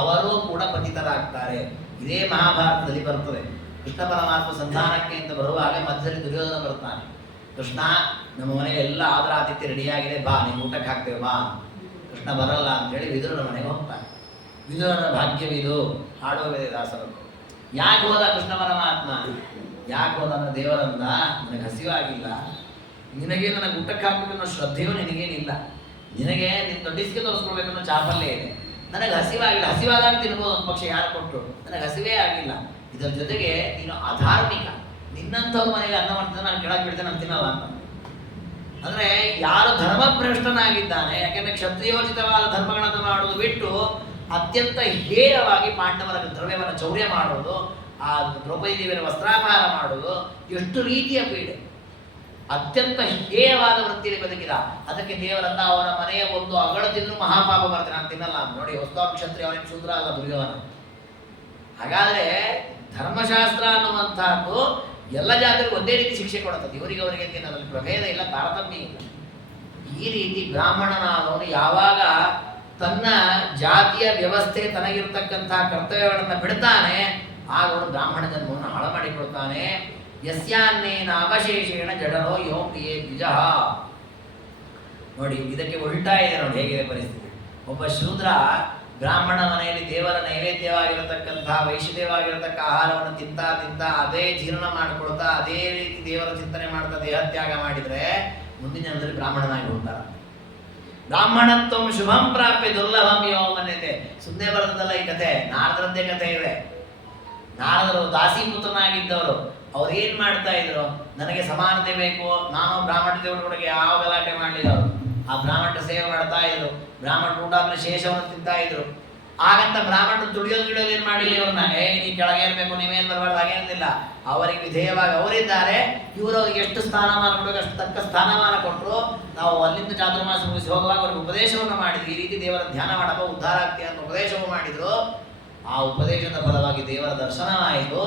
ಅವರು ಕೂಡ ಪತಿತರಾಗ್ತಾರೆ. ಇದೇ ಮಹಾಭಾರತದಲ್ಲಿ ಬರ್ತದೆ. ಕೃಷ್ಣ ಪರಮಾತ್ಮ ಸಂಧಾನಕ್ಕೆ ಅಂತ ಬರುವಾಗ ಮಧ್ಯದಲ್ಲಿ ದುರ್ಯೋಧನ ಬರ್ತಾನೆ. ಕೃಷ್ಣ, ನಮ್ಮ ಮನೆಗೆ ಎಲ್ಲ ಆದರ ಆತಿಥ್ಯ ರೆಡಿಯಾಗಿದೆ, ಬಾ ನೀವು ಊಟಕ್ಕೆ ಹಾಕ್ತೇವೆ ಬಾ. ಕೃಷ್ಣ ಬರಲ್ಲ ಅಂತೇಳಿ ವಿದುರನ ಮನೆಗೆ ಹೋಗ್ತಾನೆ. ವಿದುರನ ಭಾಗ್ಯವಿದು ಹಾಡುವುದೇ ದಾಸರು. ಯಾಕೆ ಹೋದ ಕೃಷ್ಣ ಪರಮಾತ್ಮ? ಯಾಕೆ ಹೋದ ಅಂದ್ರೆ ದೇವರಂದ, ನನಗೆ ಹಸಿವಾಗಿಲ್ಲ, ನಿನಗೆ ನನಗೆ ಊಟಕ್ಕೆ ಹಾಕಬೇಕು ಅನ್ನೋ ಶ್ರದ್ಧೆಯೂ ನಿನಗೇನಿಲ್ಲ, ನಿನಗೆ ನಿನ್ನ ದೊಡ್ಡಿಸ್ಕೆ ತೋರಿಸ್ಕೊಳ್ಬೇಕು ಅನ್ನೋ ಚಾಪಲ್ಯ ಇದೆ, ನನಗೆ ಹಸಿವಾಗಿಲ್ಲ. ಹಸಿವಾದಾಗ ತಿನ್ಬೋದು ಒಂದು ಪಕ್ಷ, ಯಾರು ಕೊಟ್ಟರು, ನನಗೆ ಹಸಿವೇ ಆಗಿಲ್ಲ. ಇದರ ಜೊತೆಗೆ ನೀನು ಅಧಾರ್ಮಿಕ, ನಿನ್ನಂಥವ್ರ ಮನೆಗೆ ಅನ್ನ ಮಾಡ್ತಿದ್ದೆ ನಾನು ಕೆಳಗೆ ಬಿಡ್ತೇನೆ, ನಾನು ತಿನ್ನಲ್ಲ ಅಂತ. ಅಂದ್ರೆ ಯಾರು ಧರ್ಮಭ್ರಷ್ಟನಾಗಿದ್ದಾನೆ, ಯಾಕೆಂದ್ರೆ ಕ್ಷತ್ರಿಯೋಚಿತವಾದ ಧರ್ಮಗಳನ್ನು ಮಾಡುವುದು ಬಿಟ್ಟು ಅತ್ಯಂತ ಹೇಯವಾಗಿ ಪಾಂಡವರ ದ್ರವ್ಯವನ್ನು ಚೌರ್ಯ ಮಾಡುವುದು, ಆ ದ್ರೌಪದಿ ದೇವಿಯರ ವಸ್ತ್ರಾಪಹಾರ ಮಾಡುವುದು, ಎಷ್ಟು ರೀತಿಯ ಪೀಡೆ, ಅತ್ಯಂತ ಹೇಯವಾದ ವೃತ್ತಿಯಲ್ಲಿ ಬದುಕಿದ. ಅದಕ್ಕೆ ದೇವರನ್ನ ಅವನ ಮನೆಯ ಒಂದು ಅಗಳು ತಿಂದ್ರು ಮಹಾಪಾಪ ಬರ್ತದೆ, ನಾನು ತಿನ್ನಲ್ಲ ಅಂತ. ನೋಡಿ, ವಸ್ತು ಕ್ಷತ್ರಿಯ, ಅವನಿಗೆ ಶೂದ್ರ ಅಲ್ಲ ದುರ್ಯೋಧನ. ಹಾಗಾದ್ರೆ ಧರ್ಮಶಾಸ್ತ್ರ ಅನ್ನುವಂತಹದ್ದು ಎಲ್ಲ ಜಾತಿಗೂ ಒಂದೇ ರೀತಿ ಶಿಕ್ಷೆ ಕೊಡುತ್ತದೆ. ಇವರಿಗೆ ಅವರಿಗೆ ತಿನ್ನೋದ್ರಲ್ಲಿ ಪ್ರಭೇದ ಇಲ್ಲ, ತಾರತಮ್ಯ ಇಲ್ಲ. ಈ ರೀತಿ ಬ್ರಾಹ್ಮಣನಾದವನು ಯಾವಾಗ ತನ್ನ ಜಾತಿಯ ವ್ಯವಸ್ಥೆ, ತನಗಿರ್ತಕ್ಕಂತಹ ಕರ್ತವ್ಯಗಳನ್ನು ಬಿಡ್ತಾನೆ, ಆಗ ಅವನು ಬ್ರಾಹ್ಮಣ ಜನ್ಮವನ್ನು ಹಾಳು ಮಾಡಿಕೊಳ್ತಾನೆ. ಯಸ್ಯಾನ್ನೇನ ಅವಶೇಷೇಣ ಜಡರೋ ಯೋ ಪ್ರಿಯೇ ದ್ವಿಜ. ನೋಡಿ, ಇದಕ್ಕೆ ಉಲ್ಟಾ ಇದೆ. ನೋಡಿ ಹೇಗಿದೆ ಪರಿಸ್ಥಿತಿ. ಒಬ್ಬ ಶೂದ್ರ ಬ್ರಾಹ್ಮಣ ಮನೆಯಲ್ಲಿ ದೇವರ ನೈವೇದ್ಯವಾಗಿರತಕ್ಕಂತಹ ವೈಶಿಷ್ಟ್ಯವಾಗಿರತಕ್ಕ ಆಹಾರವನ್ನು ತಿಂತ ಅದೇ ಜೀರ್ಣ ಮಾಡಿಕೊಳ್ತಾ ಅದೇ ರೀತಿ ದೇವರ ಚಿಂತನೆ ಮಾಡ್ತಾ ದೇಹತ್ಯಾಗ ಮಾಡಿದ್ರೆ ಮುಂದಿನ ಜನ್ಮದಲ್ಲಿ ಬ್ರಾಹ್ಮಣನಾಗಿ ಹೋಗ್ತಾರ. ಬ್ರಾಹ್ಮಣತ್ವ ಶುಭಂ ಪ್ರಾಪ್ಯ ದುರ್ಲಭಂ ಯೋ ಮನ್ಯತೆ. ಸುಮ್ಮನೆ ಬರ್ತದಲ್ಲ ಈ ಕತೆ, ನಾರದರಂತೆ ಕತೆ ಇದೆ. ನಾರದರು ದಾಸೀಪುತ್ರನಾಗಿದ್ದವರು, ಅವ್ರು ಏನ್ ಮಾಡ್ತಾ ಇದ್ರು, ನನಗೆ ಸಮಾನತೆ ಬೇಕು, ನಾನು ಬ್ರಾಹ್ಮಣ ದೇವರೊಳಗೆ ಯಾವ ಗಲಾಟೆ ಮಾಡಲಿಲ್ಲ. ಅವರು ಆ ಬ್ರಾಹ್ಮಣ ಸೇವೆ ಮಾಡ್ತಾ ಇದ್ರು, ಬ್ರಾಹ್ಮಣ ಊಟ ಆದ್ಮೇಲೆ ಶೇಷವನ್ನು ತಿಂತಾ ಇದ್ರು. ಹಾಗಂತ ಬ್ರಾಹ್ಮಣ ತುಳಿಯೋದು ಏನ್ ಮಾಡಿಲ್ಲ ಇವ್ರನ್ನ, ನೀ ಕೆಳಗೆ ಇರಬೇಕು, ನೀವೇನ್ ಬರಬಾರ್ದು ಹಾಗೇನಿಲ್ಲ. ಅವರಿಗೆ ವಿಧೇಯವಾಗಿ ಅವರಿದ್ದಾರೆ. ಇವರು ಅವ್ರಿಗೆ ಎಷ್ಟು ಸ್ಥಾನಮಾನ ಕೊಡಬೇಕು ಅಷ್ಟು ತಕ್ಕ ಸ್ಥಾನಮಾನ ಕೊಟ್ಟರು. ನಾವು ಅಲ್ಲಿಂದ ಚಾತುರ್ಮಾಸ ಮುಗಿಸಿ ಹೋಗುವಾಗ ಅವ್ರಿಗೆ ಉಪದೇಶವನ್ನು ಮಾಡಿದ್ರು. ಈ ರೀತಿ ದೇವರ ಧ್ಯಾನ ಮಾಡಬ ಉದ್ಧಾರ ಆಗ್ತೀಯ ಅಂತ ಉಪದೇಶವನ್ನು ಮಾಡಿದ್ರು. ಆ ಉಪದೇಶದ ಫಲವಾಗಿ ದೇವರ ದರ್ಶನವಾಯಿತು.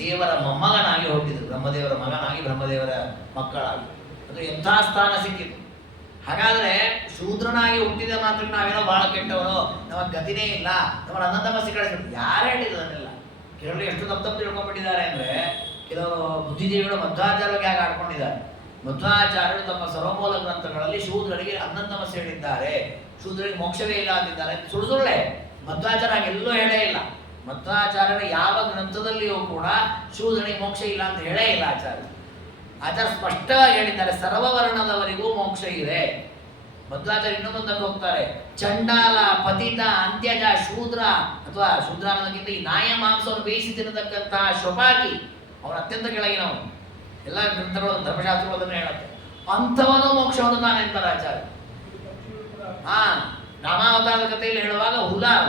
ದೇವರ ಮೊಮ್ಮಗನಾಗಿ ಹುಟ್ಟಿದ್ರು, ಬ್ರಹ್ಮದೇವರ ಮಗನಾಗಿ ಬ್ರಹ್ಮದೇವರ ಮಕ್ಕಳಾಗಿ. ಅದು ಎಂಥ ಸ್ಥಾನ ಸಿಕ್ಕಿತು. ಹಾಗಾದ್ರೆ ಶೂದ್ರನಾಗಿ ಹುಟ್ಟಿದ ಮಾತ್ರ ನಾವೇನೋ ಬಹಳ ಕೆಟ್ಟವರು, ನಮಗೆ ಗತಿನೇ ಇಲ್ಲ, ನಮ್ಮ ಅನ್ನ ತಮಸ್ಸೆ ಕಳಿಸಿದ್ರು. ಯಾರು ಹೇಳಿದ್ರು ಅದನ್ನೆಲ್ಲ? ಕೆಲವರು ಎಷ್ಟು ತಪ್ಪು ತಿಳ್ಕೊಂಡ್ಬಿಟ್ಟಿದ್ದಾರೆ ಅಂದ್ರೆ, ಕೆಲವರು ಬುದ್ಧಿಜೀವಿಗಳು ಮಧ್ವಾಚಾರ್ಯರಿಗೆ ಹೇಗೆ ಆಡ್ಕೊಂಡಿದ್ದಾರೆ. ಮಧ್ವಾಚಾರ್ಯರು ತಮ್ಮ ಸರ್ವಮೂಲ ಗ್ರಂಥಗಳಲ್ಲಿ ಶೂದ್ರರಿಗೆ ಅನ್ನ ತಮಸ್ಸೆ ಹೇಳಿದ್ದಾರೆ, ಶೂದ್ರರಿಗೆ ಮೋಕ್ಷವೇ ಇಲ್ಲ ಅಂತಿದ್ದಾರೆ. ಸುಳ್ಳೆ. ಮಧ್ವಾಚಾರ್ಯ ಎಲ್ಲೂ ಹೇಳೇ ಇಲ್ಲ. ಮಧ್ವಾಚಾರ್ಯರ ಯಾವ ಗ್ರಂಥದಲ್ಲಿಯೂ ಕೂಡ ಶೂದ್ರನಿಗೆ ಮೋಕ್ಷ ಇಲ್ಲ ಅಂತ ಹೇಳೇ ಇಲ್ಲ ಆಚಾರ್ಯ. ಆಚಾರ್ಯ ಸ್ಪಷ್ಟವಾಗಿ ಹೇಳಿದ್ದಾರೆ, ಸರ್ವವರ್ಣದವರಿಗೂ ಮೋಕ್ಷ ಇದೆ. ಮಧ್ವಾಚಾರ್ಯ ಇನ್ನೂ ಮುಂದಕ್ಕೆ ಹೋಗ್ತಾರೆ, ಚಂಡಾಲ, ಪತಿತ, ಅಂತ್ಯಜ, ಶೂದ್ರ ಅಥವಾ ಶೂದ್ರ ಅನ್ನೋದಕ್ಕಿಂತ ಈ ನಾಯ ಮಾಂಸವನ್ನು ಬೇಯಿಸಿ ತಿನ್ನತಕ್ಕಂತಹ ಶೊಪಾಕಿ ಅವನು ಅತ್ಯಂತ ಕೆಳಗಿನವನು. ಎಲ್ಲ ಗ್ರಂಥಗಳು ಧರ್ಮಶಾಸ್ತ್ರಗಳು ಅದನ್ನು ಹೇಳುತ್ತೆ. ಅಂಥವನು ಮೋಕ್ಷ ಹೊಂದುತ್ತಾನೆ ಅಂತಾರೆ ಆಚಾರ್ಯ. ರಾಮಾವತಾರದ ಕಥೆಯಲ್ಲಿ ಹೇಳುವಾಗ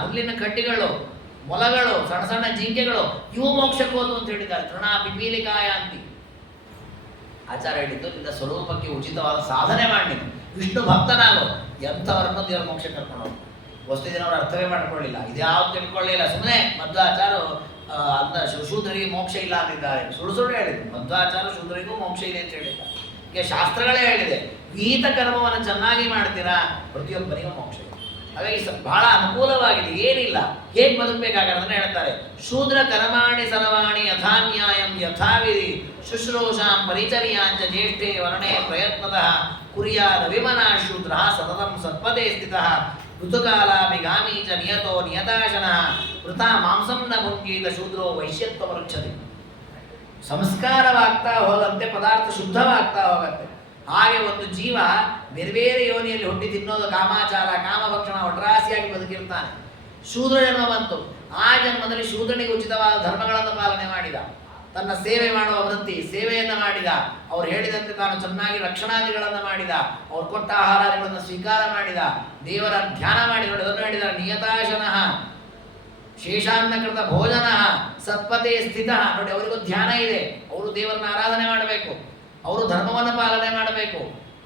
ಹುಲ್ಲಿನ ಕಡ್ಡಿಗಳು, ಮೊಲಗಳು, ಸಣ್ಣ ಸಣ್ಣ ಜಿಂಕೆಗಳು ಇವು ಮೋಕ್ಷಕ್ಕೆ ಹೋದು ಅಂತ ಹೇಳಿದ್ದಾರೆ. ತೃಣ ಪಿಪೀಲಿಕಾಯ ಅಂತಿ ಆಚಾರ್ಯ ಹೇಳಿದ್ದು, ನಿನ್ನ ಸ್ವರೂಪಕ್ಕೆ ಉಚಿತವಾದ ಸಾಧನೆ ಮಾಡಿ ವಿಷ್ಣು ಭಕ್ತನಾಗೋ, ಎಂಥವರನ್ನು ದೇವರ ಮೋಕ್ಷ ಕರ್ಕೊಂಡು. ವಸ್ತು ದಿನವರು ಅರ್ಥವೇ ಮಾಡ್ಕೊಳ್ಳಿಲ್ಲ, ಇದ್ಯಾವ್ದು ತಿಳ್ಕೊಳ್ಳಿಲ್ಲ. ಸುಮ್ಮನೆ ಮಧ್ವಾಚಾರ್ಯರು ಶೂದ್ರರಿಗೆ ಮೋಕ್ಷ ಇಲ್ಲ ಅಂದಿದ್ದಾರೆ. ಸುಳ್ಳು ಹೇಳಿದ್ರು. ಮಧ್ವಾಚಾರ್ಯ ಶೂದ್ರರಿಗೂ ಮೋಕ್ಷ ಇದೆ ಅಂತ ಹೇಳಿದ್ದಾರೆ. ಈಗ ಶಾಸ್ತ್ರಗಳೇ ಹೇಳಿದೆ, ವಿಹಿತ ಕರ್ಮವನ್ನು ಚೆನ್ನಾಗಿ ಮಾಡ್ತೀರಾ ಪ್ರತಿಯೊಬ್ಬರಿಗೂ ಮೋಕ್ಷ ಇದೆ. ಹಾಗಾಗಿ ಬಹಳ ಅನುಕೂಲವಾಗಿದೆ, ಏನಿಲ್ಲ. ಹೇಗೆ ಬದುಕಬೇಕಾಗದನ್ನ ಹೇಳ್ತಾರೆ. ಶೂದ್ರ ಕರ್ಮಾಣಿ ಸರ್ವಾಣಿ ಯಥಾನ್ಯಾಯಂ ಯಥಾವಿಧಿ ಶುಶ್ರೂಷಾಂ ಪರಿಚರ್ಯಾಂಚ ಜ್ಯೇಷ್ಠೇ ವರ್ಣೇ ಪ್ರಯತ್ನತಃ ಕುರ್ಯಾದ ವಿಮನ ಶೂದ್ರ ಸತತಂ ಸತ್ಪದೇ ಸ್ಥಿತಃ ಋತುಕಾಲಾಭಿಗಾಮೀ ಚ ನಿಯತೋ ನಿಯತಾಶನಃ ವೃಥಾ ಮಾಂಸಂ ನ ಭುಂಜೀತ ಶೂದ್ರೋ ವೈಶ್ಯತ್ವ ವೃಕ್ಷತಿ. ಸಂಸ್ಕಾರವಾಗ್ತಾ ಹೋದಂತೆ ಪದಾರ್ಥ ಶುದ್ಧವಾಗ್ತಾ ಹೋಗುತ್ತೆ. ಹಾಗೆ ಒಂದು ಜೀವ ಬೇರೆ ಬೇರೆ ಯೋನಿಯಲ್ಲಿ ಹುಟ್ಟಿ ತಿನ್ನೋದು ಕಾಮಾಚಾರ, ಕಾಮಭಕ್ಷಣ, ಒಟ್ರಾಸಿಯಾಗಿ ಬದುಕಿರ್ತಾನೆ. ಶೂದ್ರ ಜನ್ಮ ಬಂತು. ಆ ಜನ್ಮದಲ್ಲಿ ಶೂದ್ರನಿಗೆ ಉಚಿತವಾದ ಧರ್ಮಗಳನ್ನು ಪಾಲನೆ ಮಾಡಿದ, ತನ್ನ ಸೇವೆ ಮಾಡುವ ವೃತ್ತಿ ಸೇವೆಯನ್ನು ಮಾಡಿದ, ಅವ್ರು ಹೇಳಿದಂತೆ ತಾನು ಚೆನ್ನಾಗಿ ರಕ್ಷಣಾದಿಗಳನ್ನು ಮಾಡಿದ, ಅವ್ರು ಕೊಟ್ಟ ಆಹಾರಗಳನ್ನು ಸ್ವೀಕಾರ ಮಾಡಿದ, ದೇವರ ಧ್ಯಾನ ಮಾಡಿ ಅದನ್ನು ಹೇಳಿದ. ನಿಯತಾಶನಃ ಶೇಷಾನ್ನಕೃತ ಭೋಜನ ಸತ್ಪತೆ ಸ್ಥಿತ. ನೋಡಿ, ಅವರಿಗೂ ಧ್ಯಾನ ಇದೆ, ಅವರು ದೇವರನ್ನ ಆರಾಧನೆ ಮಾಡಬೇಕು, ಅವರು ಧರ್ಮವನ್ನು ಪಾಲನೆ ಮಾಡಬೇಕು,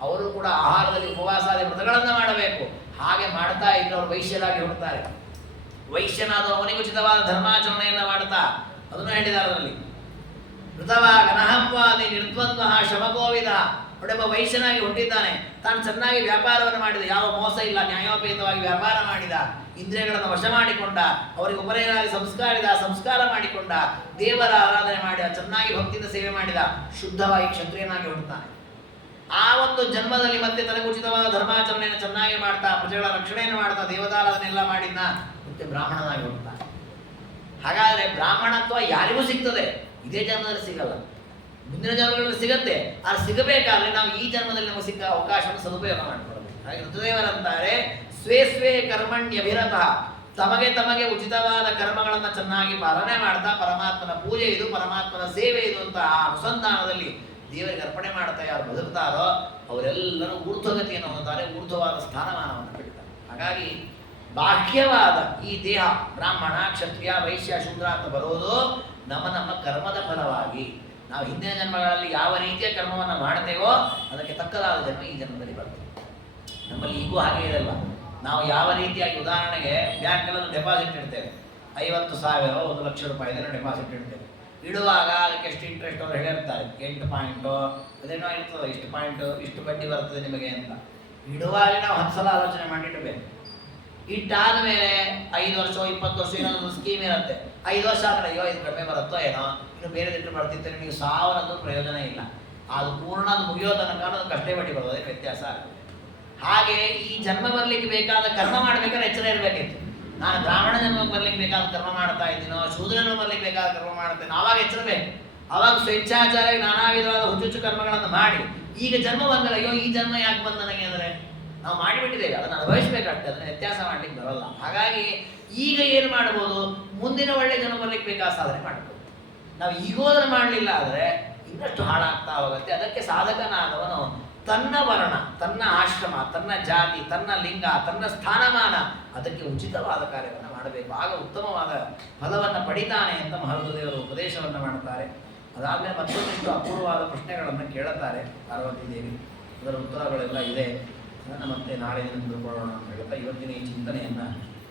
ಅವರು ಕೂಡ ಆಹಾರದಲ್ಲಿ ಉಪವಾಸಾದಿ ವ್ರತಗಳನ್ನು ಮಾಡಬೇಕು. ಹಾಗೆ ಮಾಡ್ತಾ ಇದ್ರೆ ಅವರು ವೈಶ್ಯರಾಗಿ ಹುಡ್ತಾರೆ. ವೈಶ್ಯನಾದ ಅವನಿಗೆ ಉಚಿತವಾದ ಧರ್ಮಾಚರಣೆಯನ್ನು ಮಾಡ್ತಾ ಅದನ್ನು ಹೇಳಿದ್ದಾರೆ ಅದರಲ್ಲಿ. ಮೃತವಾಗ ನಹಂವಾದಿ ನಿರ್ದ್ವಂದ್ವ ಶಮಕೋವಿದ. ಒಬ್ಬ ವೈಶ್ಯನಾಗಿ ಹುಟ್ಟಿದ್ದಾನೆ, ತಾನು ಚೆನ್ನಾಗಿ ವ್ಯಾಪಾರವನ್ನು ಮಾಡಿದ, ಯಾವ ಮೋಸ ಇಲ್ಲ, ನ್ಯಾಯೋಪೇತವಾಗಿ ವ್ಯಾಪಾರ ಮಾಡಿದ, ಇಂದ್ರಿಯಗಳನ್ನು ವಶ ಮಾಡಿಕೊಂಡ, ಅವರಿಗೆ ಉಪನಯನಾಗಿ ಸಂಸ್ಕಾರ ಮಾಡಿಕೊಂಡ, ದೇವರ ಆರಾಧನೆ ಮಾಡಿದ, ಚೆನ್ನಾಗಿ ಭಕ್ತಿಯಿಂದ ಸೇವೆ ಮಾಡಿದ, ಶುದ್ಧವಾಗಿ ಕ್ಷತ್ರಿಯನಾಗಿ ಹುಟ್ಟುತ್ತಾನೆ. ಆ ಒಂದು ಜನ್ಮದಲ್ಲಿ ಮತ್ತೆ ತನಗೆ ಉಚಿತವಾದ ಧರ್ಮಾಚರಣೆಯನ್ನು ಚೆನ್ನಾಗಿ ಮಾಡ್ತಾ, ಪ್ರಜೆಗಳ ರಕ್ಷಣೆಯನ್ನು ಮಾಡ್ತಾ, ದೇವತಾರಾಧನೆ ಎಲ್ಲ ಮಾಡಿದ್ನ ಮತ್ತೆ ಬ್ರಾಹ್ಮಣನಾಗಿ ಹುಟ್ಟುತ್ತಾನೆ. ಹಾಗಾದ್ರೆ ಬ್ರಾಹ್ಮಣತ್ವ ಯಾರಿಗೂ ಸಿಗ್ತದೆ, ಇದೇ ಜನ್ಮದಲ್ಲಿ ಸಿಗಲ್ಲ, ಮುಂದಿನ ಜನ್ಮಗಳಲ್ಲಿ ಸಿಗತ್ತೆ. ಅದು ಸಿಗಬೇಕಾದ್ರೆ ನಾವು ಈ ಜನ್ಮದಲ್ಲಿ ನಮಗೆ ಸಿಕ್ಕ ಅವಕಾಶವನ್ನು ಸದುಪಯೋಗ ಮಾಡಿಕೊಡಬೇಕು. ಹಾಗೆ ಋತುದೇವರಂತಾರೆ, ಸ್ವೇ ಸ್ವೇ ಕರ್ಮಣ್ಯಭಿರತಃ. ತಮಗೆ ಉಚಿತವಾದ ಕರ್ಮಗಳನ್ನು ಚೆನ್ನಾಗಿ ಪಾಲನೆ ಮಾಡ್ತಾ, ಪರಮಾತ್ಮನ ಪೂಜೆ ಇದು, ಪರಮಾತ್ಮನ ಸೇವೆ ಇದು ಅಂತ ಆ ಅನುಸಂಧಾನದಲ್ಲಿ ದೇವರಿಗೆ ಅರ್ಪಣೆ ಮಾಡ್ತಾ ಯಾರು ಬದುಕ್ತಾರೋ ಅವರೆಲ್ಲರೂ ಊರ್ಧ್ವಗತಿಯನ್ನು ಹೊಂದುತ್ತಾರೆ, ಊರ್ಧ್ವವಾದ ಸ್ಥಾನಮಾನವನ್ನು ಪಡಿತಾರೆ. ಹಾಗಾಗಿ ಬಾಹ್ಯವಾದ ಈ ದೇಹ ಬ್ರಾಹ್ಮಣ, ಕ್ಷತ್ರಿಯ, ವೈಶ್ಯ, ಶೂದ್ರ ಅಂತ ಬರೋದು ನಮ್ಮ ಕರ್ಮದ ಫಲವಾಗಿ. ನಾವು ಹಿಂದಿನ ಜನ್ಮಗಳಲ್ಲಿ ಯಾವ ರೀತಿಯ ಕರ್ಮವನ್ನು ಮಾಡ್ತೇವೋ ಅದಕ್ಕೆ ತಕ್ಕದಾದ ಜನ್ಮ ಈ ಜನ್ಮದಲ್ಲಿ ಬರ್ತದೆ. ನಮ್ಮಲ್ಲಿ ಈಗೂ ಹಾಗೆ ಇರಲ್ಲ. ನಾವು ಯಾವ ರೀತಿಯಾಗಿ, ಉದಾಹರಣೆಗೆ ಬ್ಯಾಂಕಲ್ಲಿ ಡೆಪಾಸಿಟ್ ಇಡ್ತೇವೆ, 50,000 1 ಲಕ್ಷ ರೂಪಾಯಿ ಡೆಪಾಸಿಟ್ ಇಡ್ತೇವೆ. ಇಡುವಾಗ ಅದಕ್ಕೆ ಎಷ್ಟು ಇಂಟ್ರೆಸ್ಟ್ ಅವರು ಹೇಳಿರ್ತಾರೆ, 8 ಪಾಯಿಂಟು ಅದೇನೋ ಇರ್ತದೆ, ಇಷ್ಟು ಪಾಯಿಂಟು, ಇಷ್ಟು ಬಡ್ಡಿ ಬರ್ತದೆ ನಿಮಗೆ ಅಂತ. ಇಡುವಾಗ ನಾವು 10 ಸಲ ಆಲೋಚನೆ ಮಾಡಿಡಬೇಕು. ಇಟ್ಟಾದ ಮೇಲೆ 5 ವರ್ಷ 20 ವರ್ಷ ಏನೋ ಸ್ಕೀಮ್ ಇರುತ್ತೆ. 5 ವರ್ಷ ಆದ್ರೆ ಅಯ್ಯೋ ಇದು ಕಡಿಮೆ ಬರುತ್ತೋ ಏನೋ, ಇನ್ನು ಬೇರೆ ದಿಟ್ಟು ಬರ್ತಿರ್ತಾರೆ, ನೀವು 1000 ಪ್ರಯೋಜನ ಇಲ್ಲ. ಅದು ಪೂರ್ಣ ಮುಗಿಯೋ ತನಕ ಅದಕ್ಕೆ ಬಡ್ಡಿ ಬರೋದೇ ವ್ಯತ್ಯಾಸ ಆಗುತ್ತೆ. ಹಾಗೆ ಈ ಜನ್ಮ ಬರ್ಲಿಕ್ಕೆ ಬೇಕಾದ ಕರ್ಮ ಮಾಡ್ಬೇಕಾದ್ರೆ ಎಚ್ಚರ ಇರಬೇಕಿತ್ತು. ನಾನು ಬ್ರಾಹ್ಮಣ ಜನ್ಮಕ್ಕೆ ಬರ್ಲಿಕ್ಕೆ ಬೇಕಾದ ಕರ್ಮ ಮಾಡ್ತಾ ಇದ್ದೀನೋ, ಶೂದ್ರನ ಬರ್ಲಿಕ್ಕೆ ಬೇಕಾದ ಕರ್ಮ ಮಾಡ್ತೇನೆ, ಆವಾಗ ಎಚ್ಚರಬೇಕು. ಆವಾಗ ಸ್ವೇಚ್ಛಾಚಾರ ನಾನಾ ವಿಧವಾದ ಹುಚ್ಚುಚ್ಚು ಕರ್ಮಗಳನ್ನು ಮಾಡಿ ಈಗ ಜನ್ಮ ಬಂದರೆ ಅಯ್ಯೋ ಈ ಜನ್ಮ ಯಾಕೆ ಬಂದ ನನಗೆ ಅಂದರೆ ನಾವು ಮಾಡಿಬಿಟ್ಟಿದ್ದೇವೆ, ಅದನ್ನು ಅನುಭವಿಸ್ಬೇಕಾಗ್ತದೆ, ಅದನ್ನು ವ್ಯತ್ಯಾಸ ಮಾಡ್ಲಿಕ್ಕೆ ಬರಲ್ಲ. ಹಾಗಾಗಿ ಈಗ ಏನು ಮಾಡ್ಬೋದು, ಮುಂದಿನ ಒಳ್ಳೆ ಜನ್ಮ ಬರ್ಲಿಕ್ಕೆ ಬೇಕಾದ ಸಾಧನೆ ಮಾಡ್ಬೋದು. ನಾವು ಈಗೋ ಅದನ್ನು ಮಾಡಲಿಲ್ಲ ಆದರೆ ಇನ್ನಷ್ಟು ಹಾಳಾಗ್ತಾ ಹೋಗುತ್ತೆ. ಅದಕ್ಕೆ ಸಾಧಕನಾದವನು ತನ್ನ ವರ್ಣ, ತನ್ನ ಆಶ್ರಮ, ತನ್ನ ಜಾತಿ, ತನ್ನ ಲಿಂಗ, ತನ್ನ ಸ್ಥಾನಮಾನ ಅದಕ್ಕೆ ಉಚಿತವಾದ ಕಾರ್ಯವನ್ನು ಮಾಡಬೇಕು. ಆಗ ಉತ್ತಮವಾದ ಫಲವನ್ನು ಪಡಿತಾನೆ ಅಂತ ಮಹಾರುದ್ರದೇವರು ಉಪದೇಶವನ್ನು ಮಾಡುತ್ತಾರೆ. ಅದಾದಮೇಲೆ ಮತ್ತೊಂದಿಷ್ಟು ಅಪೂರ್ವವಾದ ಪ್ರಶ್ನೆಗಳನ್ನು ಕೇಳುತ್ತಾರೆ ಪಾರ್ವತಿ ದೇವಿ. ಅದರ ಉತ್ತರಗಳೆಲ್ಲ ಇದೆ. ಅದನ್ನು ಮತ್ತೆ ನಾಳೆ ದಿನ ತಿಳ್ಕೊಳ್ಳೋಣ ಅಂತ ಹೇಳ್ತಾ ಇವತ್ತಿನ ಈ ಚಿಂತನೆಯನ್ನು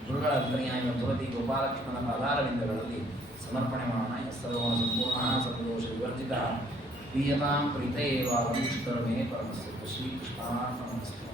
ಗುರುಗಳ ಅಂತರ್ಯಾಮಿ ತುಳಸಿ ಗೋಪಾಲಕೃಷ್ಣನ ಪಾದಾರವಿಂದಗಳಲ್ಲಿ ಸಮರ್ಪಣೆ ಮಾಡೋಣ. ಸರ್ವ ಸಂಪೂರ್ಣ ಸರ್ವದೋಷ ವಿವರ್ಜಿತ ಪ್ರಿಯತಾಂ ಪ್ರೀತಯೇವ ಪರಮಸ್ಯ ಶ್ರೀಕೃಷ್ಣಾರ್ಪಣಮಸ್ತು.